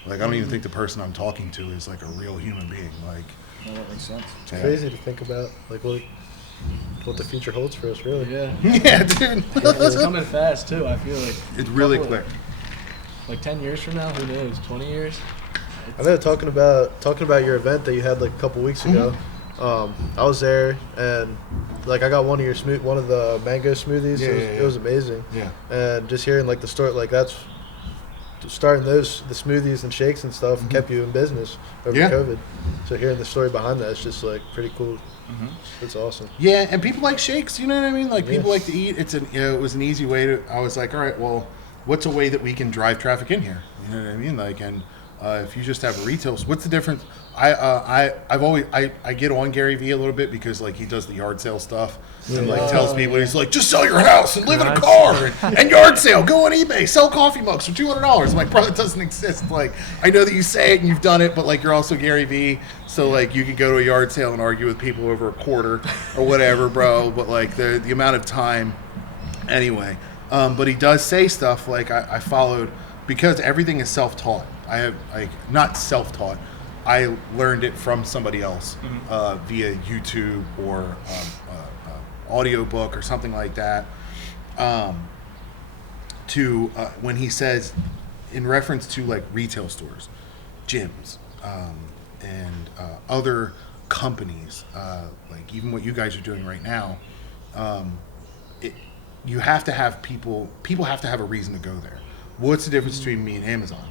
Like, I don't even think the person I'm talking to is like a real human being. Like, No, that makes sense. It's crazy to think about, like, what the future holds for us, really. Yeah. Yeah, dude. It's coming fast too. I feel like It's really Couple of- quick. like 10 years from now, who knows? 20 years. I know, talking about your event that you had like a couple weeks ago. I was there, and like I got one of the mango smoothies. It was amazing. Yeah. And just hearing like the story, like that's starting the smoothies and shakes and stuff kept you in business over COVID. So hearing the story behind that, it's just like pretty cool. It's awesome. Yeah, and people like shakes, you know what I mean? Like, people like to eat. It was an easy way to, I was like, all right, well, what's a way that we can drive traffic in here? You know what I mean? Like, and If you just have a retail, what's the difference? I get on Gary Vee a little bit because like he does the yard sale stuff and like tells people he's like, just sell your house and live in a car and yard sale, go on eBay, sell coffee mugs for $200. I'm like, bro, it doesn't exist. Like, I know that you say it and you've done it, but like you're also Gary Vee, so like you can go to a yard sale and argue with people over a quarter or whatever, bro. But like the amount of time, anyway. But he does say stuff like I followed because everything is self-taught. I have like not self-taught. I learned it from somebody else via YouTube or audiobook or something like that. When he says, in reference to like retail stores, gyms, and other companies, like even what you guys are doing right now, you have to have people have to have a reason to go there. What's the difference between me and Amazon?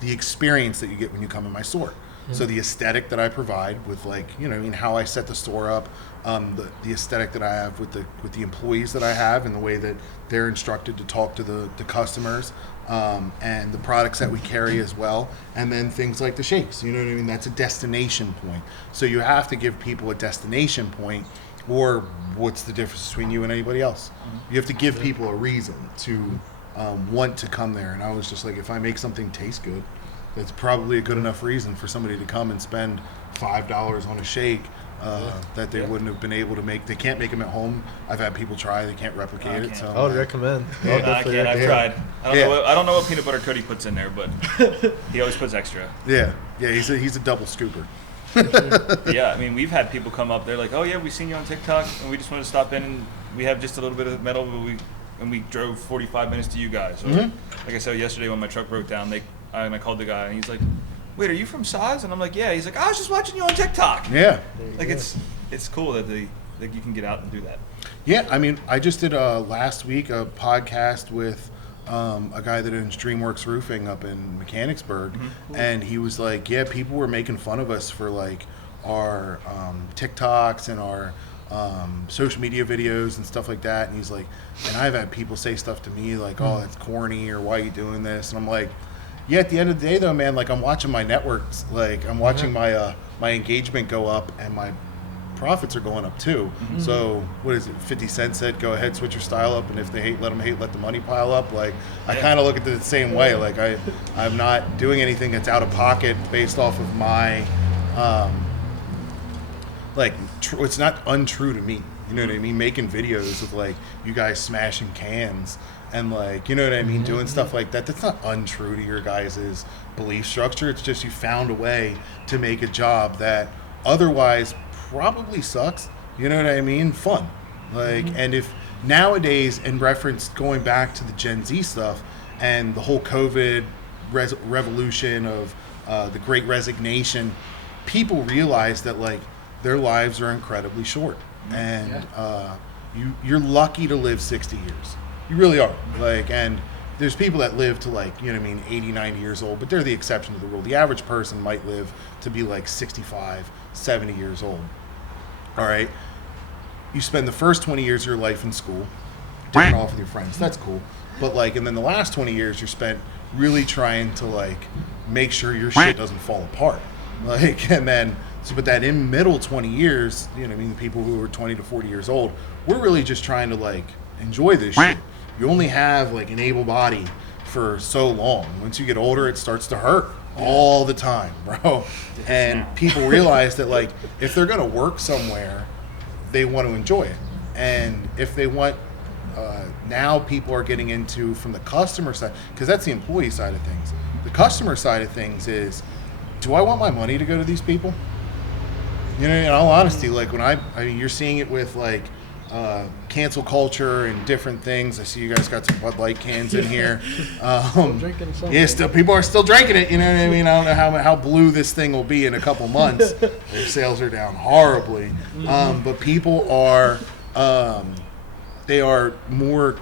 The experience that you get when you come in my store. So the aesthetic that I provide with like, how I set the store up, the aesthetic that I have with the employees that I have and the way that they're instructed to talk to the customers, and the products that we carry as well. And then things like the shakes, you know what I mean? That's a destination point. So you have to give people a destination point, or what's the difference between you and anybody else? You have to give people a reason to want to come there. And I was just like, if I make something taste good, that's probably a good enough reason for somebody to come and spend $5 on a shake that they wouldn't have been able to make. They can't make them at home. I've had people try; they can't replicate it. So I would recommend. I can't. I've tried. I don't know what peanut butter Cody puts in there, but he always puts extra. Yeah. He's a double scooper. Yeah, I mean, we've had people come up. They're like, "Oh yeah, we seen you on TikTok, and we just want to stop in, and we have just a little bit of metal, but we drove 45 minutes to you guys." Or, like I said yesterday, when my truck broke down, I called the guy, and he's like, "Wait, are you from Sahd?" And I'm like, "Yeah." He's like, "I was just watching you on TikTok." Yeah. Like it's cool that you can get out and do that. Yeah, I mean, I just did last week a podcast with a guy that owns DreamWorks Roofing up in Mechanicsburg, and he was like, "Yeah, people were making fun of us for like our TikToks and our social media videos and stuff like that." And he's like, and I've had people say stuff to me like, "Oh, that's corny," or "Why are you doing this?" And I'm like, yeah, at the end of the day though, man, like I'm watching my networks, like I'm watching my engagement go up and my profits are going up too. So what is it? 50 Cent said, "Go ahead, switch your style up, and if they hate, let them hate, let the money pile up." Like I kind of look at it the same way. Like I'm not doing anything that's out of pocket based off of my it's not untrue to me. You know what I mean? Making videos of like you guys smashing cans and like, you know what I mean? Doing stuff like that. That's not untrue to your guys' belief structure. It's just you found a way to make a job that otherwise probably sucks. You know what I mean? Fun. Like, and if nowadays, in reference going back to the Gen Z stuff and the whole COVID revolution of the Great Resignation, people realize that like their lives are incredibly short. And you're lucky to live 60 years. You really are. Like, and there's people that live to like, 80, 90 years old, but they're the exception to the rule. The average person might live to be like 65, 70 years old. All right. You spend the first 20 years of your life in school, dipping off with your friends. That's cool. But like, and then the last 20 years you're spent really trying to like make sure your shit doesn't fall apart. Like, and then, but that in middle 20 years, the people who are 20 to 40 years old, we're really just trying to like enjoy this shit. You only have like an able body for so long. Once you get older, it starts to hurt all the time, bro. And people realize that like if they're gonna work somewhere, they want to enjoy it. And if they want, now people are getting into from the customer side, because that's the employee side of things. The customer side of things is, do I want my money to go to these people? In all honesty, like when I mean, you're seeing it with like cancel culture and different things. I see you guys got some Bud Light cans in here. Drinking something. Yeah, still people are still drinking it. You know what I mean? I don't know how blue this thing will be in a couple months. Their sales are down horribly, but people are they are more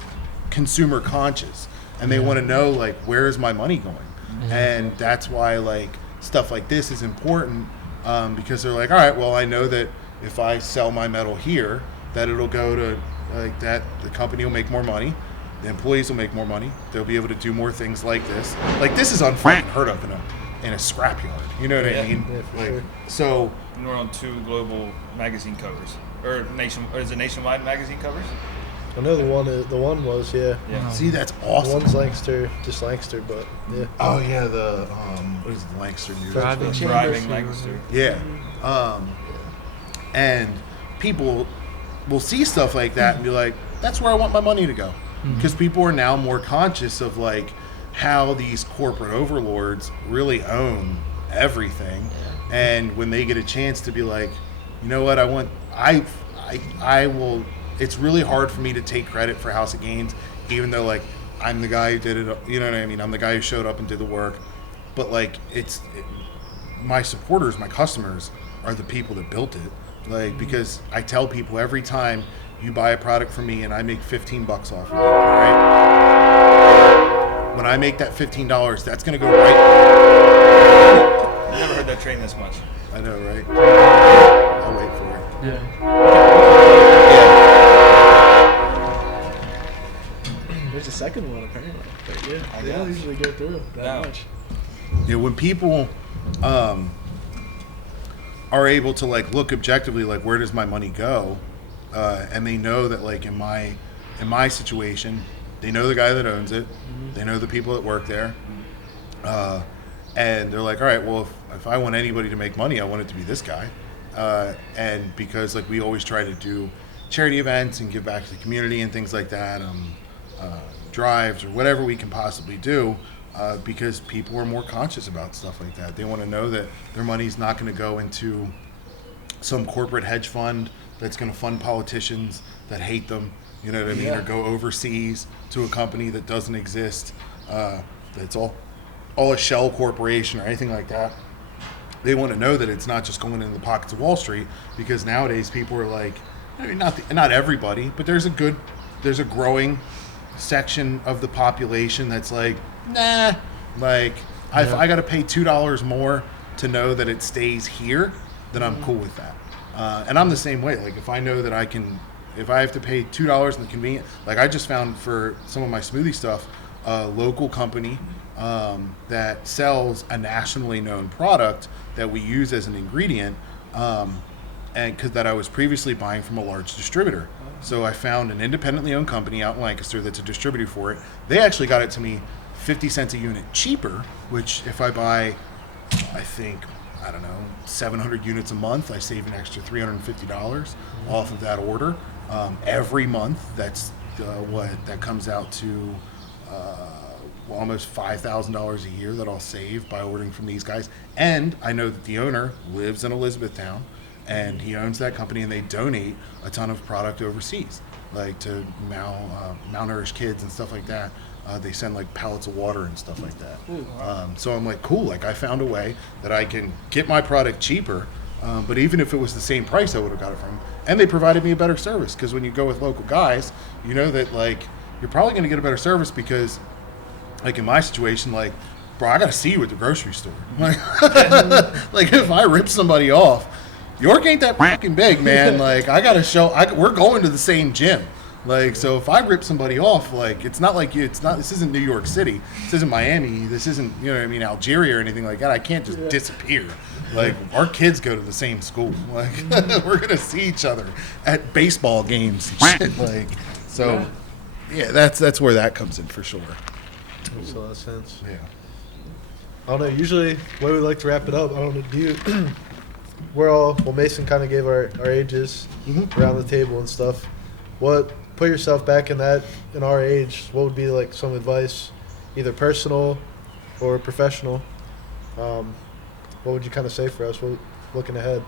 consumer conscious, and they want to know like where is my money going, and that's why like stuff like this is important. Because they're like, all right, well, I know that if I sell my metal here, that it'll go to like that. The company will make more money, the employees will make more money. They'll be able to do more things like this. Like this is unheard of in a scrapyard. You know what Yeah. I mean? Yeah, for Like, sure. so And we're on 2 global magazine covers, or is it nationwide magazine covers? I know the one was, yeah. Yeah. see, that's The awesome. one's Lancaster, just Lancaster, but yeah. Oh yeah, the what is the Lancaster News? Driving Driving Chambers. Lancaster. Yeah. And people will see stuff like that and be like, that's where I want my money to go. Because people are now more conscious of like how these corporate overlords really own everything. And when they get a chance to be like, you know what, I will, it's really hard for me to take credit for House of Gains, even though like I'm the guy who did it, you know what I mean? I'm the guy who showed up and did the work. But like my supporters, my customers are the people that built it. Like, because I tell people every time you buy a product from me and I make $15 off of it, right? When I make that $15, that's going to go right. I never heard that train this much. I know, right? I'll wait for it. Yeah. There's a second one apparently. But yeah, I they don't guess. usually go through that No. much. Yeah, when people are able to like look objectively, like where does my money go, and they know that like in my situation, they know the guy that owns it, they know the people that work there, and they're like, all right, well, if I want anybody to make money, I want it to be this guy, and because like we always try to do charity events and give back to the community and things like that, drives or whatever we can possibly do. Because people are more conscious about stuff like that. They want to know that their money's not going to go into some corporate hedge fund that's going to fund politicians that hate them, you know what I mean, Yeah. or go overseas to a company that doesn't exist, that's all a shell corporation or anything like that. They want to know that it's not just going in the pockets of Wall Street, because nowadays people are like, I mean, not everybody, but there's a growing section of the population that's like, nah, like if I got to pay $2 more to know that it stays here, then I'm cool with that. And I'm the same way. Like if I know that if I have to pay $2 in the convenience, like I just found for some of my smoothie stuff, a local company that sells a nationally known product that we use as an ingredient, and because that I was previously buying from a large distributor. So I found an independently owned company out in Lancaster that's a distributor for it. They actually got it to me 50 cents a unit cheaper, which if I buy, I think, I don't know, 700 units a month, I save an extra $350 off of that order. Every month, that's what that comes out to almost $5,000 a year that I'll save by ordering from these guys. And I know that the owner lives in Elizabethtown, and he owns that company, and they donate a ton of product overseas, like to malnourished kids and stuff like that. They send like pallets of water and stuff like that. So I'm like, cool, like I found a way that I can get my product cheaper, but even if it was the same price, I would have got it from them. And they provided me a better service, because when you go with local guys, you know that like you're probably going to get a better service, because like in my situation, like, bro, I got to see you at the grocery store. Like, like if I rip somebody off, York ain't that fucking big, man. Like I got to show, we're going to the same gym. Like, so if I rip somebody off, like, it's not like this isn't New York City. This isn't Miami. This isn't, you know what I mean, Algeria or anything like that. I can't just disappear. Like, our kids go to the same school. Like, we're going to see each other at baseball games and shit. Like, so, yeah, that's where that comes in for sure. Makes a lot of sense. Yeah. I don't know. Usually, the way we like to wrap it up, I don't know. Do you? Well, Mason kind of gave our ages around the table and stuff. Put yourself back in our age. What would be like some advice, either personal or professional? What would you kind of say for us? Looking ahead.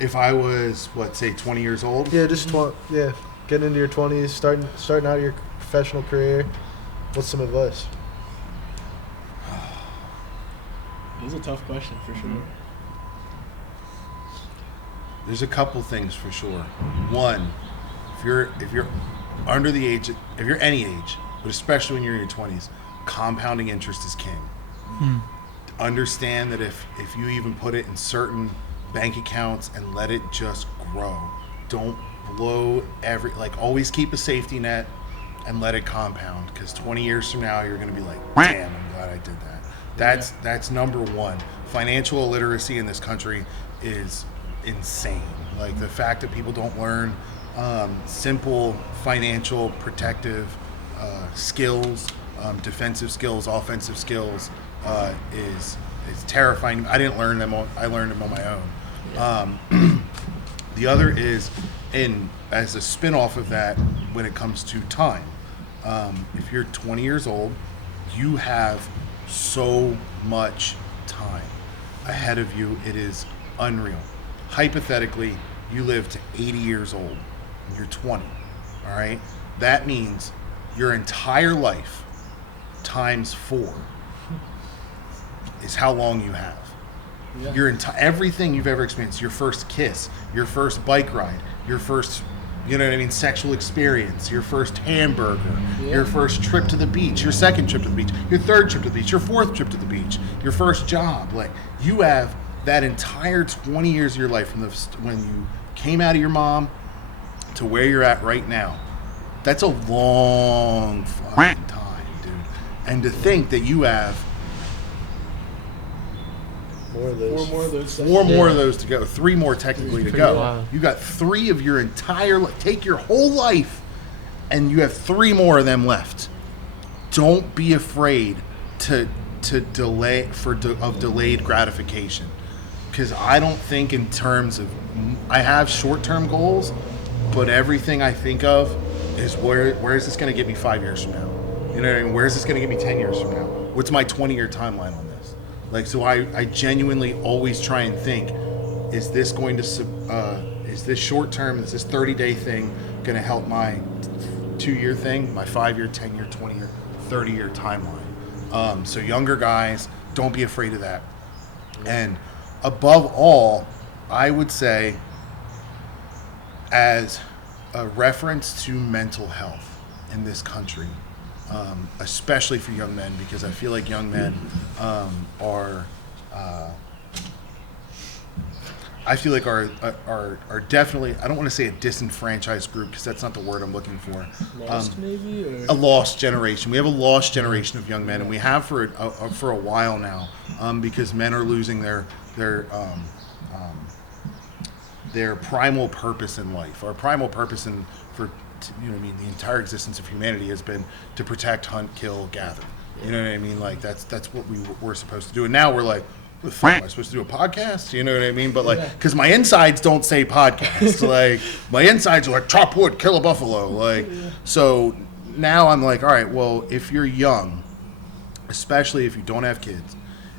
If I was, say 20 years old? Yeah, just getting into your 20s, starting out your professional career. What's some advice? It's a tough question for sure. There's a couple things for sure. One, if you're under the age, if you're any age, but especially when you're in your 20s, compounding interest is king. Understand that if you even put it in certain bank accounts and let it just grow, don't blow always keep a safety net and let it compound, because 20 years from now you're going to be like, damn, I'm glad I did that. That's number one. Financial illiteracy in this country is insane. Like the fact that people don't learn simple financial protective skills, defensive skills, offensive skills is terrifying. I didn't learn them. I learned them on my own. Yeah. The other is, as a spin-off of that, when it comes to time. If you're 20 years old, you have so much time ahead of you. It is unreal. Hypothetically, you live to 80 years old and you're 20. All right? That means your entire life times 4 is how long you have. Yeah. Your everything you've ever experienced, your first kiss, your first bike ride, your first, sexual experience, your first hamburger, your first trip to the beach, your second trip to the beach, your third trip to the beach, your fourth trip to the beach, your first job. Like, you have that entire 20 years of your life from when you came out of your mom to where you're at right now. That's a long fucking time, dude. And to think that you have More of those. 4 more of those. 4 more of those to go. 3 more technically to Pretty go. wild. You got 3 of your entire life. Take your whole life, and you have 3 more of them left. Don't be afraid to delay of delayed gratification, because I don't think in terms of, I have short-term goals, but everything I think of is where is this going to get me 5 years from now? You know what I mean? Where is this going to get me 10 years from now? What's my 20-year timeline on this? Like, so I genuinely always try and think, is this going to, is this short term, is this 30-day thing going to help my 2-year thing, my 5-year, 10-year, 20-year, 30-year timeline? So younger guys, don't be afraid of that. And above all, I would say, as a reference to mental health in this country, especially for young men, because I feel like young men are definitely, I don't want to say a disenfranchised group, because that's not the word I'm looking for. Lost, maybe? Or? A lost generation. We have a lost generation of young men, and we have for a while now, because men are losing their primal purpose in life. Our primal purpose the entire existence of humanity has been to protect, hunt, kill, gather. You know what I mean? Like, that's what we're supposed to do. And now we're like, what the fuck, am I supposed to do a podcast? You know what I mean? But like, because my insides don't say podcast. Like, my insides are like, chop wood, kill a buffalo. Like, so now I'm like, all right, well, if you're young, especially if you don't have kids,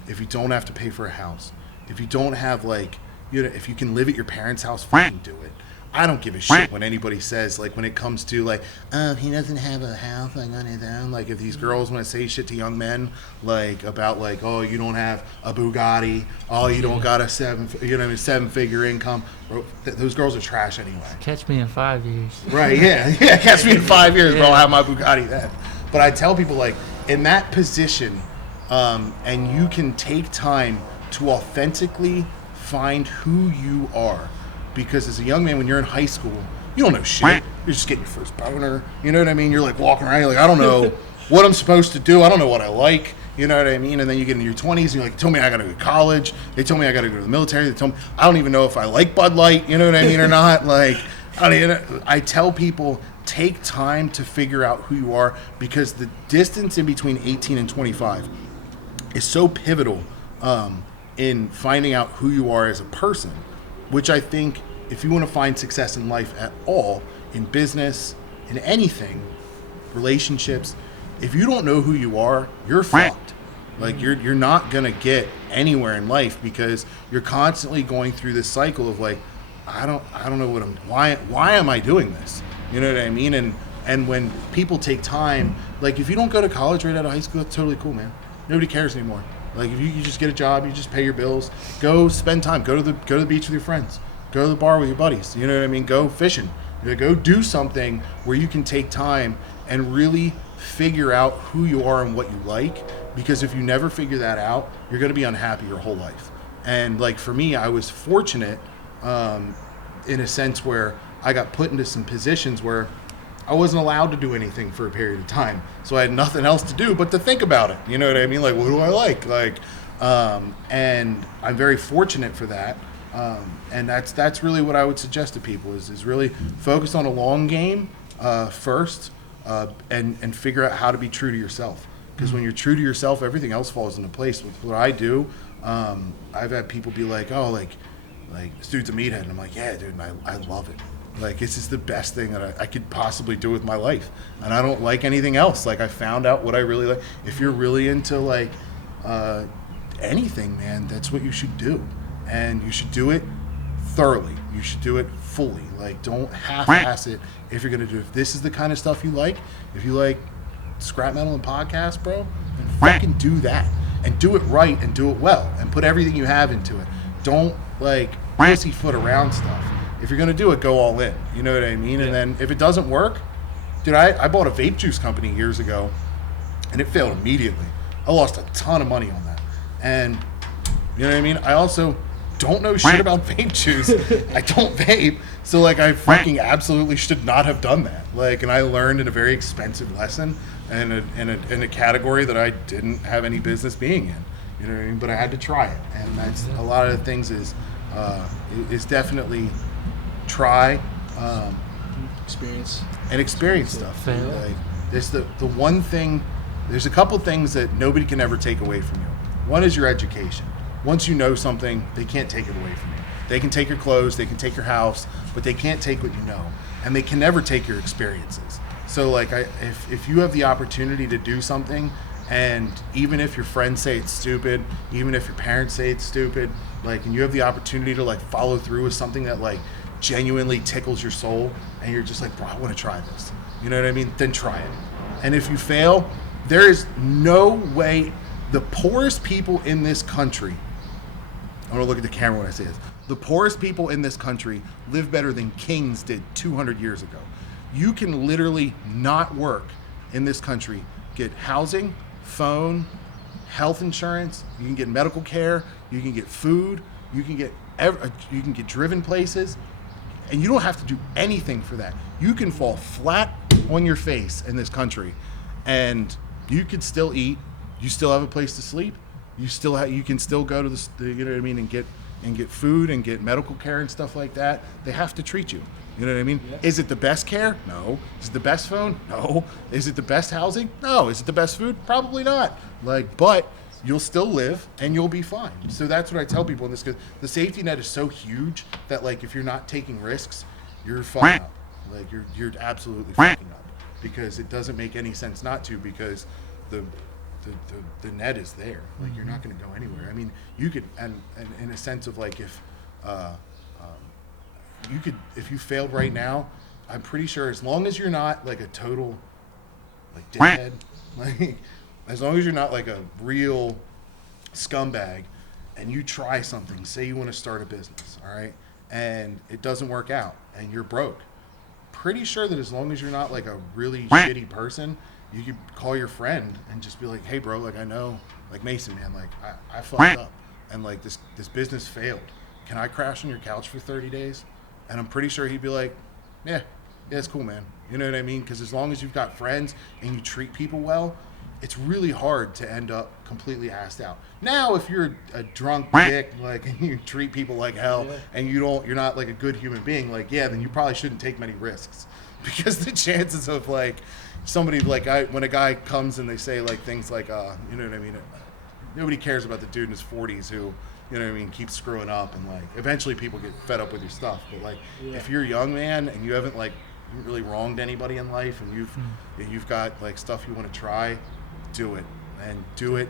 if you don't have to pay for a house, if you don't have, like, if you can live at your parents' house, fucking do it. I don't give a shit when anybody says, like, when it comes to, like, oh, he doesn't have a house, like, on his own. Like, if these girls want to say shit to young men, like, about, like, oh, you don't have a Bugatti, oh, you don't got a 7-figure income. Those girls are trash anyway. Catch me in 5 years. Right, yeah, catch me in 5 years, bro, I'll have my Bugatti then. But I tell people, like, in that position, and you can take time to authentically find who you are. Because as a young man, when you're in high school, you don't know shit. You're just getting your first boner. You know what I mean? You're like walking around, you're like, I don't know what I'm supposed to do. I don't know what I like. You know what I mean? And then you get into your 20s and you're like, they told me I got to go to college. They told me I got to go to the military. They told me, I don't even know if I like Bud Light. You know what I mean or not? Like, I tell people, take time to figure out who you are, because the distance in between 18 and 25 is so pivotal in finding out who you are as a person. Which I think, if you want to find success in life at all, in business, in anything, relationships, if you don't know who you are, you're fucked. Like, you're not gonna get anywhere in life, because you're constantly going through this cycle of, like, I don't know why am I doing this? You know what I mean? And when people take time, like, if you don't go to college right out of high school, that's totally cool, man. Nobody cares anymore. Like, if you just get a job, you just pay your bills, go spend time, go to the beach with your friends, go to the bar with your buddies, you know what I mean? Go fishing, go do something where you can take time and really figure out who you are and what you like, because if you never figure that out, you're going to be unhappy your whole life. And, like, for me, I was fortunate in a sense where I got put into some positions where I wasn't allowed to do anything for a period of time. So I had nothing else to do but to think about it. You know what I mean? Like, what do I like? And I'm very fortunate for that. And that's really what I would suggest to people is really focus on a long game first, and figure out how to be true to yourself. Because when you're true to yourself, everything else falls into place. With what I do, I've had people be like, oh, like this dude's a meathead. And I'm like, yeah, dude, and I love it. Like, it's just the best thing that I could possibly do with my life. And I don't like anything else. Like, I found out what I really like. If you're really into, like, anything, man, that's what you should do. And you should do it thoroughly. You should do it fully. Like, don't half-ass it if you're going to do it. If this is the kind of stuff you like, if you like scrap metal and podcasts, bro, then fucking do that. And do it right and do it well. And put everything you have into it. Don't, like, pussyfoot around stuff. If you're going to do it, go all in. You know what I mean? Yeah. And then if it doesn't work, dude, I bought a vape juice company years ago, and it failed immediately. I lost a ton of money on that. And, you know what I mean? I also don't know shit about vape juice. I don't vape. So, like, I fucking absolutely should not have done that. Like, and I learned in a very expensive lesson and in a category that I didn't have any business being in. You know what I mean? But I had to try it. And that's a lot of the things is definitely try experience stuff. Like, there's the one thing, there's a couple things that nobody can ever take away from you. One is your education. Once you know something, they can't take it away from you. They can take your clothes, they can take your house, but they can't take what you know, and they can never take your experiences. So, like, if you have the opportunity to do something, and even if your friends say it's stupid, even if your parents say it's stupid, like, and you have the opportunity to, like, follow through with something that, like, genuinely tickles your soul, and you're just like, bro, I want to try this. You know what I mean? Then try it. And if you fail, there is no way. The poorest people in this country, I want to look at the camera when I say this. The poorest people in this country live better than kings did 200 years ago. You can literally not work in this country, get housing, phone, health insurance, you can get medical care, you can get food, you can get driven places, and you don't have to do anything for that. You can fall flat on your face in this country, and you could still eat. You still have a place to sleep. You can still go to the you know what I mean, and get food and get medical care and stuff like that. They have to treat you. You know what I mean? Yeah. Is it the best care? No. Is it the best phone? No. Is it the best housing? No. Is it the best food? Probably not. Like, but you'll still live and you'll be fine. So that's what I tell people in this, because the safety net is so huge that, like, if you're not taking risks, you're fucking up. Like, you're absolutely fucking up, because it doesn't make any sense not to, because the net is there. Like, you're not going to go anywhere. I mean, you could, and in a sense of, like, if you could, if you failed right now, I'm pretty sure, as long as you're not like a total, like, dickhead, like, as long as you're not like a real scumbag, and you try something, say you want to start a business, all right, and it doesn't work out, and you're broke, pretty sure that as long as you're not like a really shitty person, you could call your friend and just be like, hey, bro, like, I know, like, Mason, man, like, I fucked up, and, like, this business failed. Can I crash on your couch for 30 days? And I'm pretty sure he'd be like, yeah, it's cool, man. You know what I mean? Because as long as you've got friends and you treat people well, it's really hard to end up completely assed out. Now, if you're a drunk dick, like, and you treat people like hell, and you're not like a good human being, like, yeah, then you probably shouldn't take many risks, because the chances of, like, somebody, like, when a guy comes and they say, like, things like, you know what I mean? Nobody cares about the dude in his 40s who, you know what I mean, keeps screwing up, and, like, eventually people get fed up with your stuff. But, like, if you're young, man, and you haven't, like, really wronged anybody in life, and you've got, like, stuff you want to try, do it. And do it.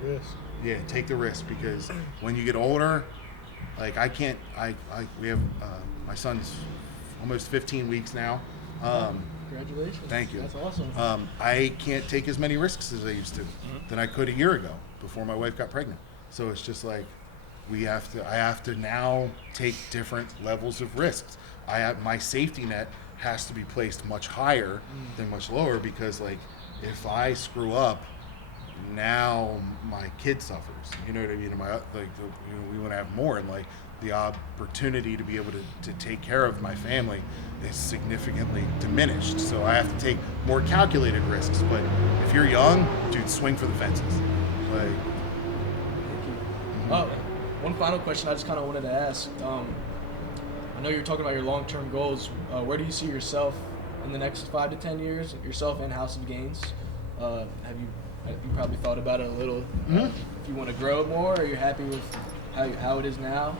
Yeah, take the risk, because when you get older, like, we have, my son's almost 15 weeks now. Congratulations. Thank you. That's awesome. I can't take as many risks as I used to than I could a year ago before my wife got pregnant. So it's just like, I have to now take different levels of risks. My safety net has to be placed much higher than much lower, because, like, if I screw up, now my kid suffers. You know what I mean? We want to have more, and, like, the opportunity to be able to take care of my family is significantly diminished. So I have to take more calculated risks. But if you're young, dude, swing for the fences. Like, Thank you. One final question I just kind of wanted to ask. I know you're talking about your long-term goals. Where do you see yourself in the next 5 to 10 years? Yourself and House of Gains. Have you probably thought about it a little? If you want to grow it more, or you're happy with how it is now?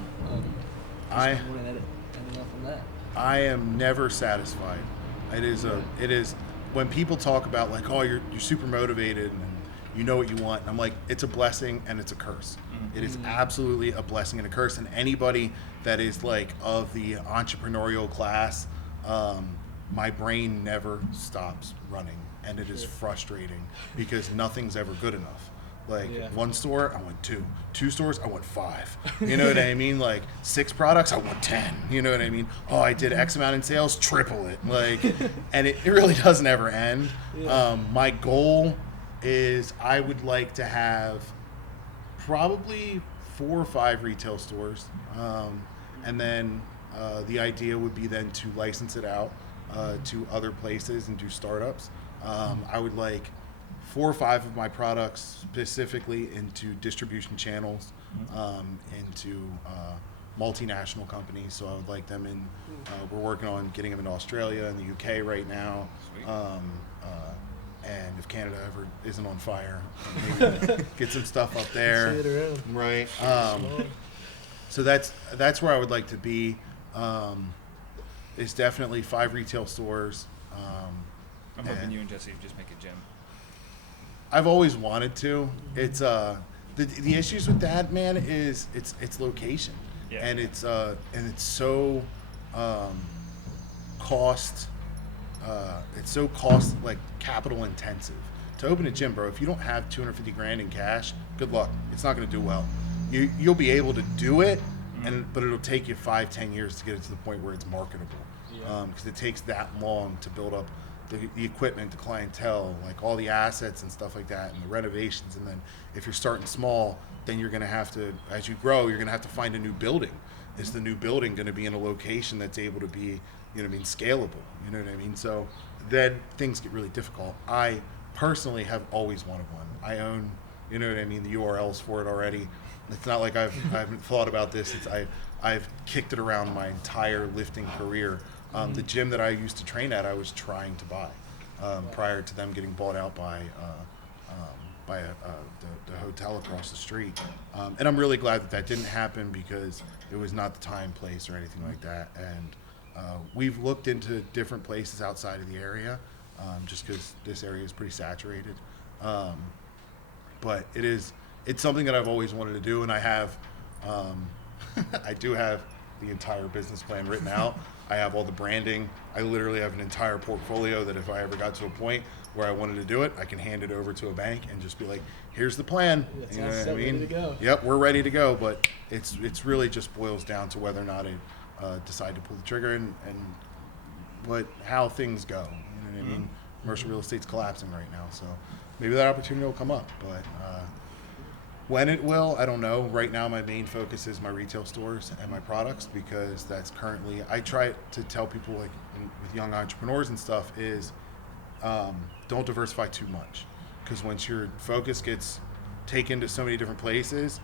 I just wanted to end off on that. I am never satisfied. It is when people talk about like, oh, you're super motivated and you know what you want. I'm like, it's a blessing and it's a curse. It is absolutely a blessing and a curse. And anybody that is like of the entrepreneurial class, my brain never stops running, and it is frustrating because nothing's ever good enough. Like one store, I want 2. 2 stores, I want 5. You know what I mean? Like 6 products, I want 10. You know what I mean? Oh, I did X amount in sales, triple it. Like, and it really doesn't ever end. My goal is I would like to have probably 4 or 5 retail stores, and then the idea would be then to license it out to other places and do startups. I would like 4 or 5 of my products specifically into distribution channels, into multinational companies. So I would like them in. We're working on getting them into Australia and the UK right now. And if Canada ever isn't on fire, maybe get some stuff up there. See it around. Right. So that's where I would like to be. It's definitely 5 retail stores. I'm hoping you and Jesse just make a gym. I've always wanted to. It's the issues with that, man, is it's location, and it's so cost. It's so cost like capital intensive to open a gym, bro. If you don't have $250,000 in cash, good luck. It's not going to do well. You'll be able to do it, but it'll take you 5-10 years to get it to the point where it's marketable. Because it takes that long to build up the equipment, the clientele, like all the assets and stuff like that, and the renovations. And then if you're starting small, then you're going to have to, as you grow, you're going to have to find a new building. Is the new building going to be in a location that's able to be, you know what I mean, scalable? You know what I mean? So then things get really difficult. I personally have always wanted one. I own, you know what I mean, the URLs for it already. It's not like I haven't thought about this. I've kicked it around my entire lifting career. The gym that I used to train at, I was trying to buy prior to them getting bought out by the hotel across the street. And I'm really glad that didn't happen because it was not the time, place, or anything like that. And we've looked into different places outside of the area just because this area is pretty saturated. But it's something that I've always wanted to do, and I have I do have the entire business plan written out. I have all the branding. I literally have an entire portfolio that if I ever got to a point where I wanted to do it, I can hand it over to a bank and just be like, here's the plan. That You know sounds what I mean? ready to go. Yep, we're ready to go. But it's really just boils down to whether or not I decide to pull the trigger and how things go. You know what I mean? Commercial real estate's collapsing right now, so maybe that opportunity will come up. But when it will, I don't know. Right now, my main focus is my retail stores and my products because that's currently. I try to tell people like with young entrepreneurs and stuff is don't diversify too much because once your focus gets taken to so many different places,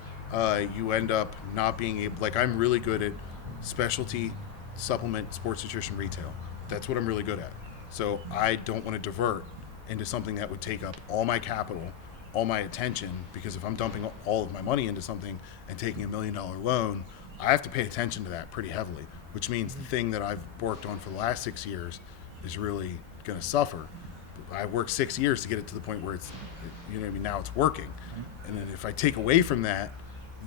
you end up not being able. Like I'm really good at specialty supplement sports nutrition retail. That's what I'm really good at. So I don't want to divert into something that would take up all my capital, all my attention, because if I'm dumping all of my money into something and taking $1 million loan, I have to pay attention to that pretty heavily, which means the thing that I've worked on for the last 6 years is really going to suffer. I worked 6 years to get it to the point where it's, you know what I mean, now it's working. And then if I take away from that,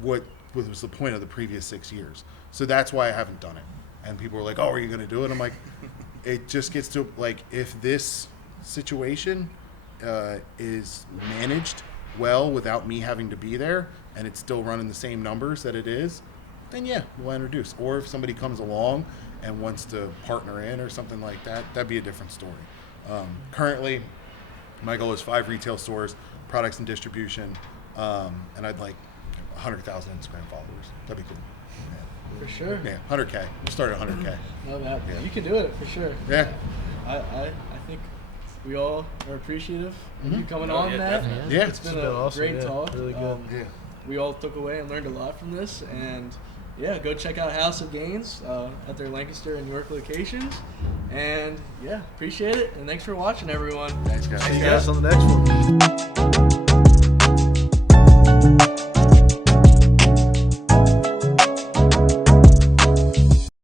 what was the point of the previous 6 years? So that's why I haven't done it. And people are like, oh, are you going to do it? I'm like, it just gets to, like, if this situation is managed well without me having to be there and it's still running the same numbers that it is, then yeah, we'll introduce. Or if somebody comes along and wants to partner in or something like that, that'd be a different story. Currently, my goal is 5 retail stores, products and distribution, and I'd like 100,000 Instagram followers. That'd be cool. For sure. Yeah, 100K. We'll start at 100K. No, that Yeah. you can do it for sure. Yeah. I think we all are appreciative of you coming Oh, on, yeah, Matt. definitely. Yeah. It's been It's been a awesome, great yeah, talk. really good. Yeah. We all took away and learned a lot from this, and yeah, go check out House of Gains at their Lancaster and York locations. And yeah, appreciate it, and thanks for watching, everyone. Thanks, guys. See you guys on the next one.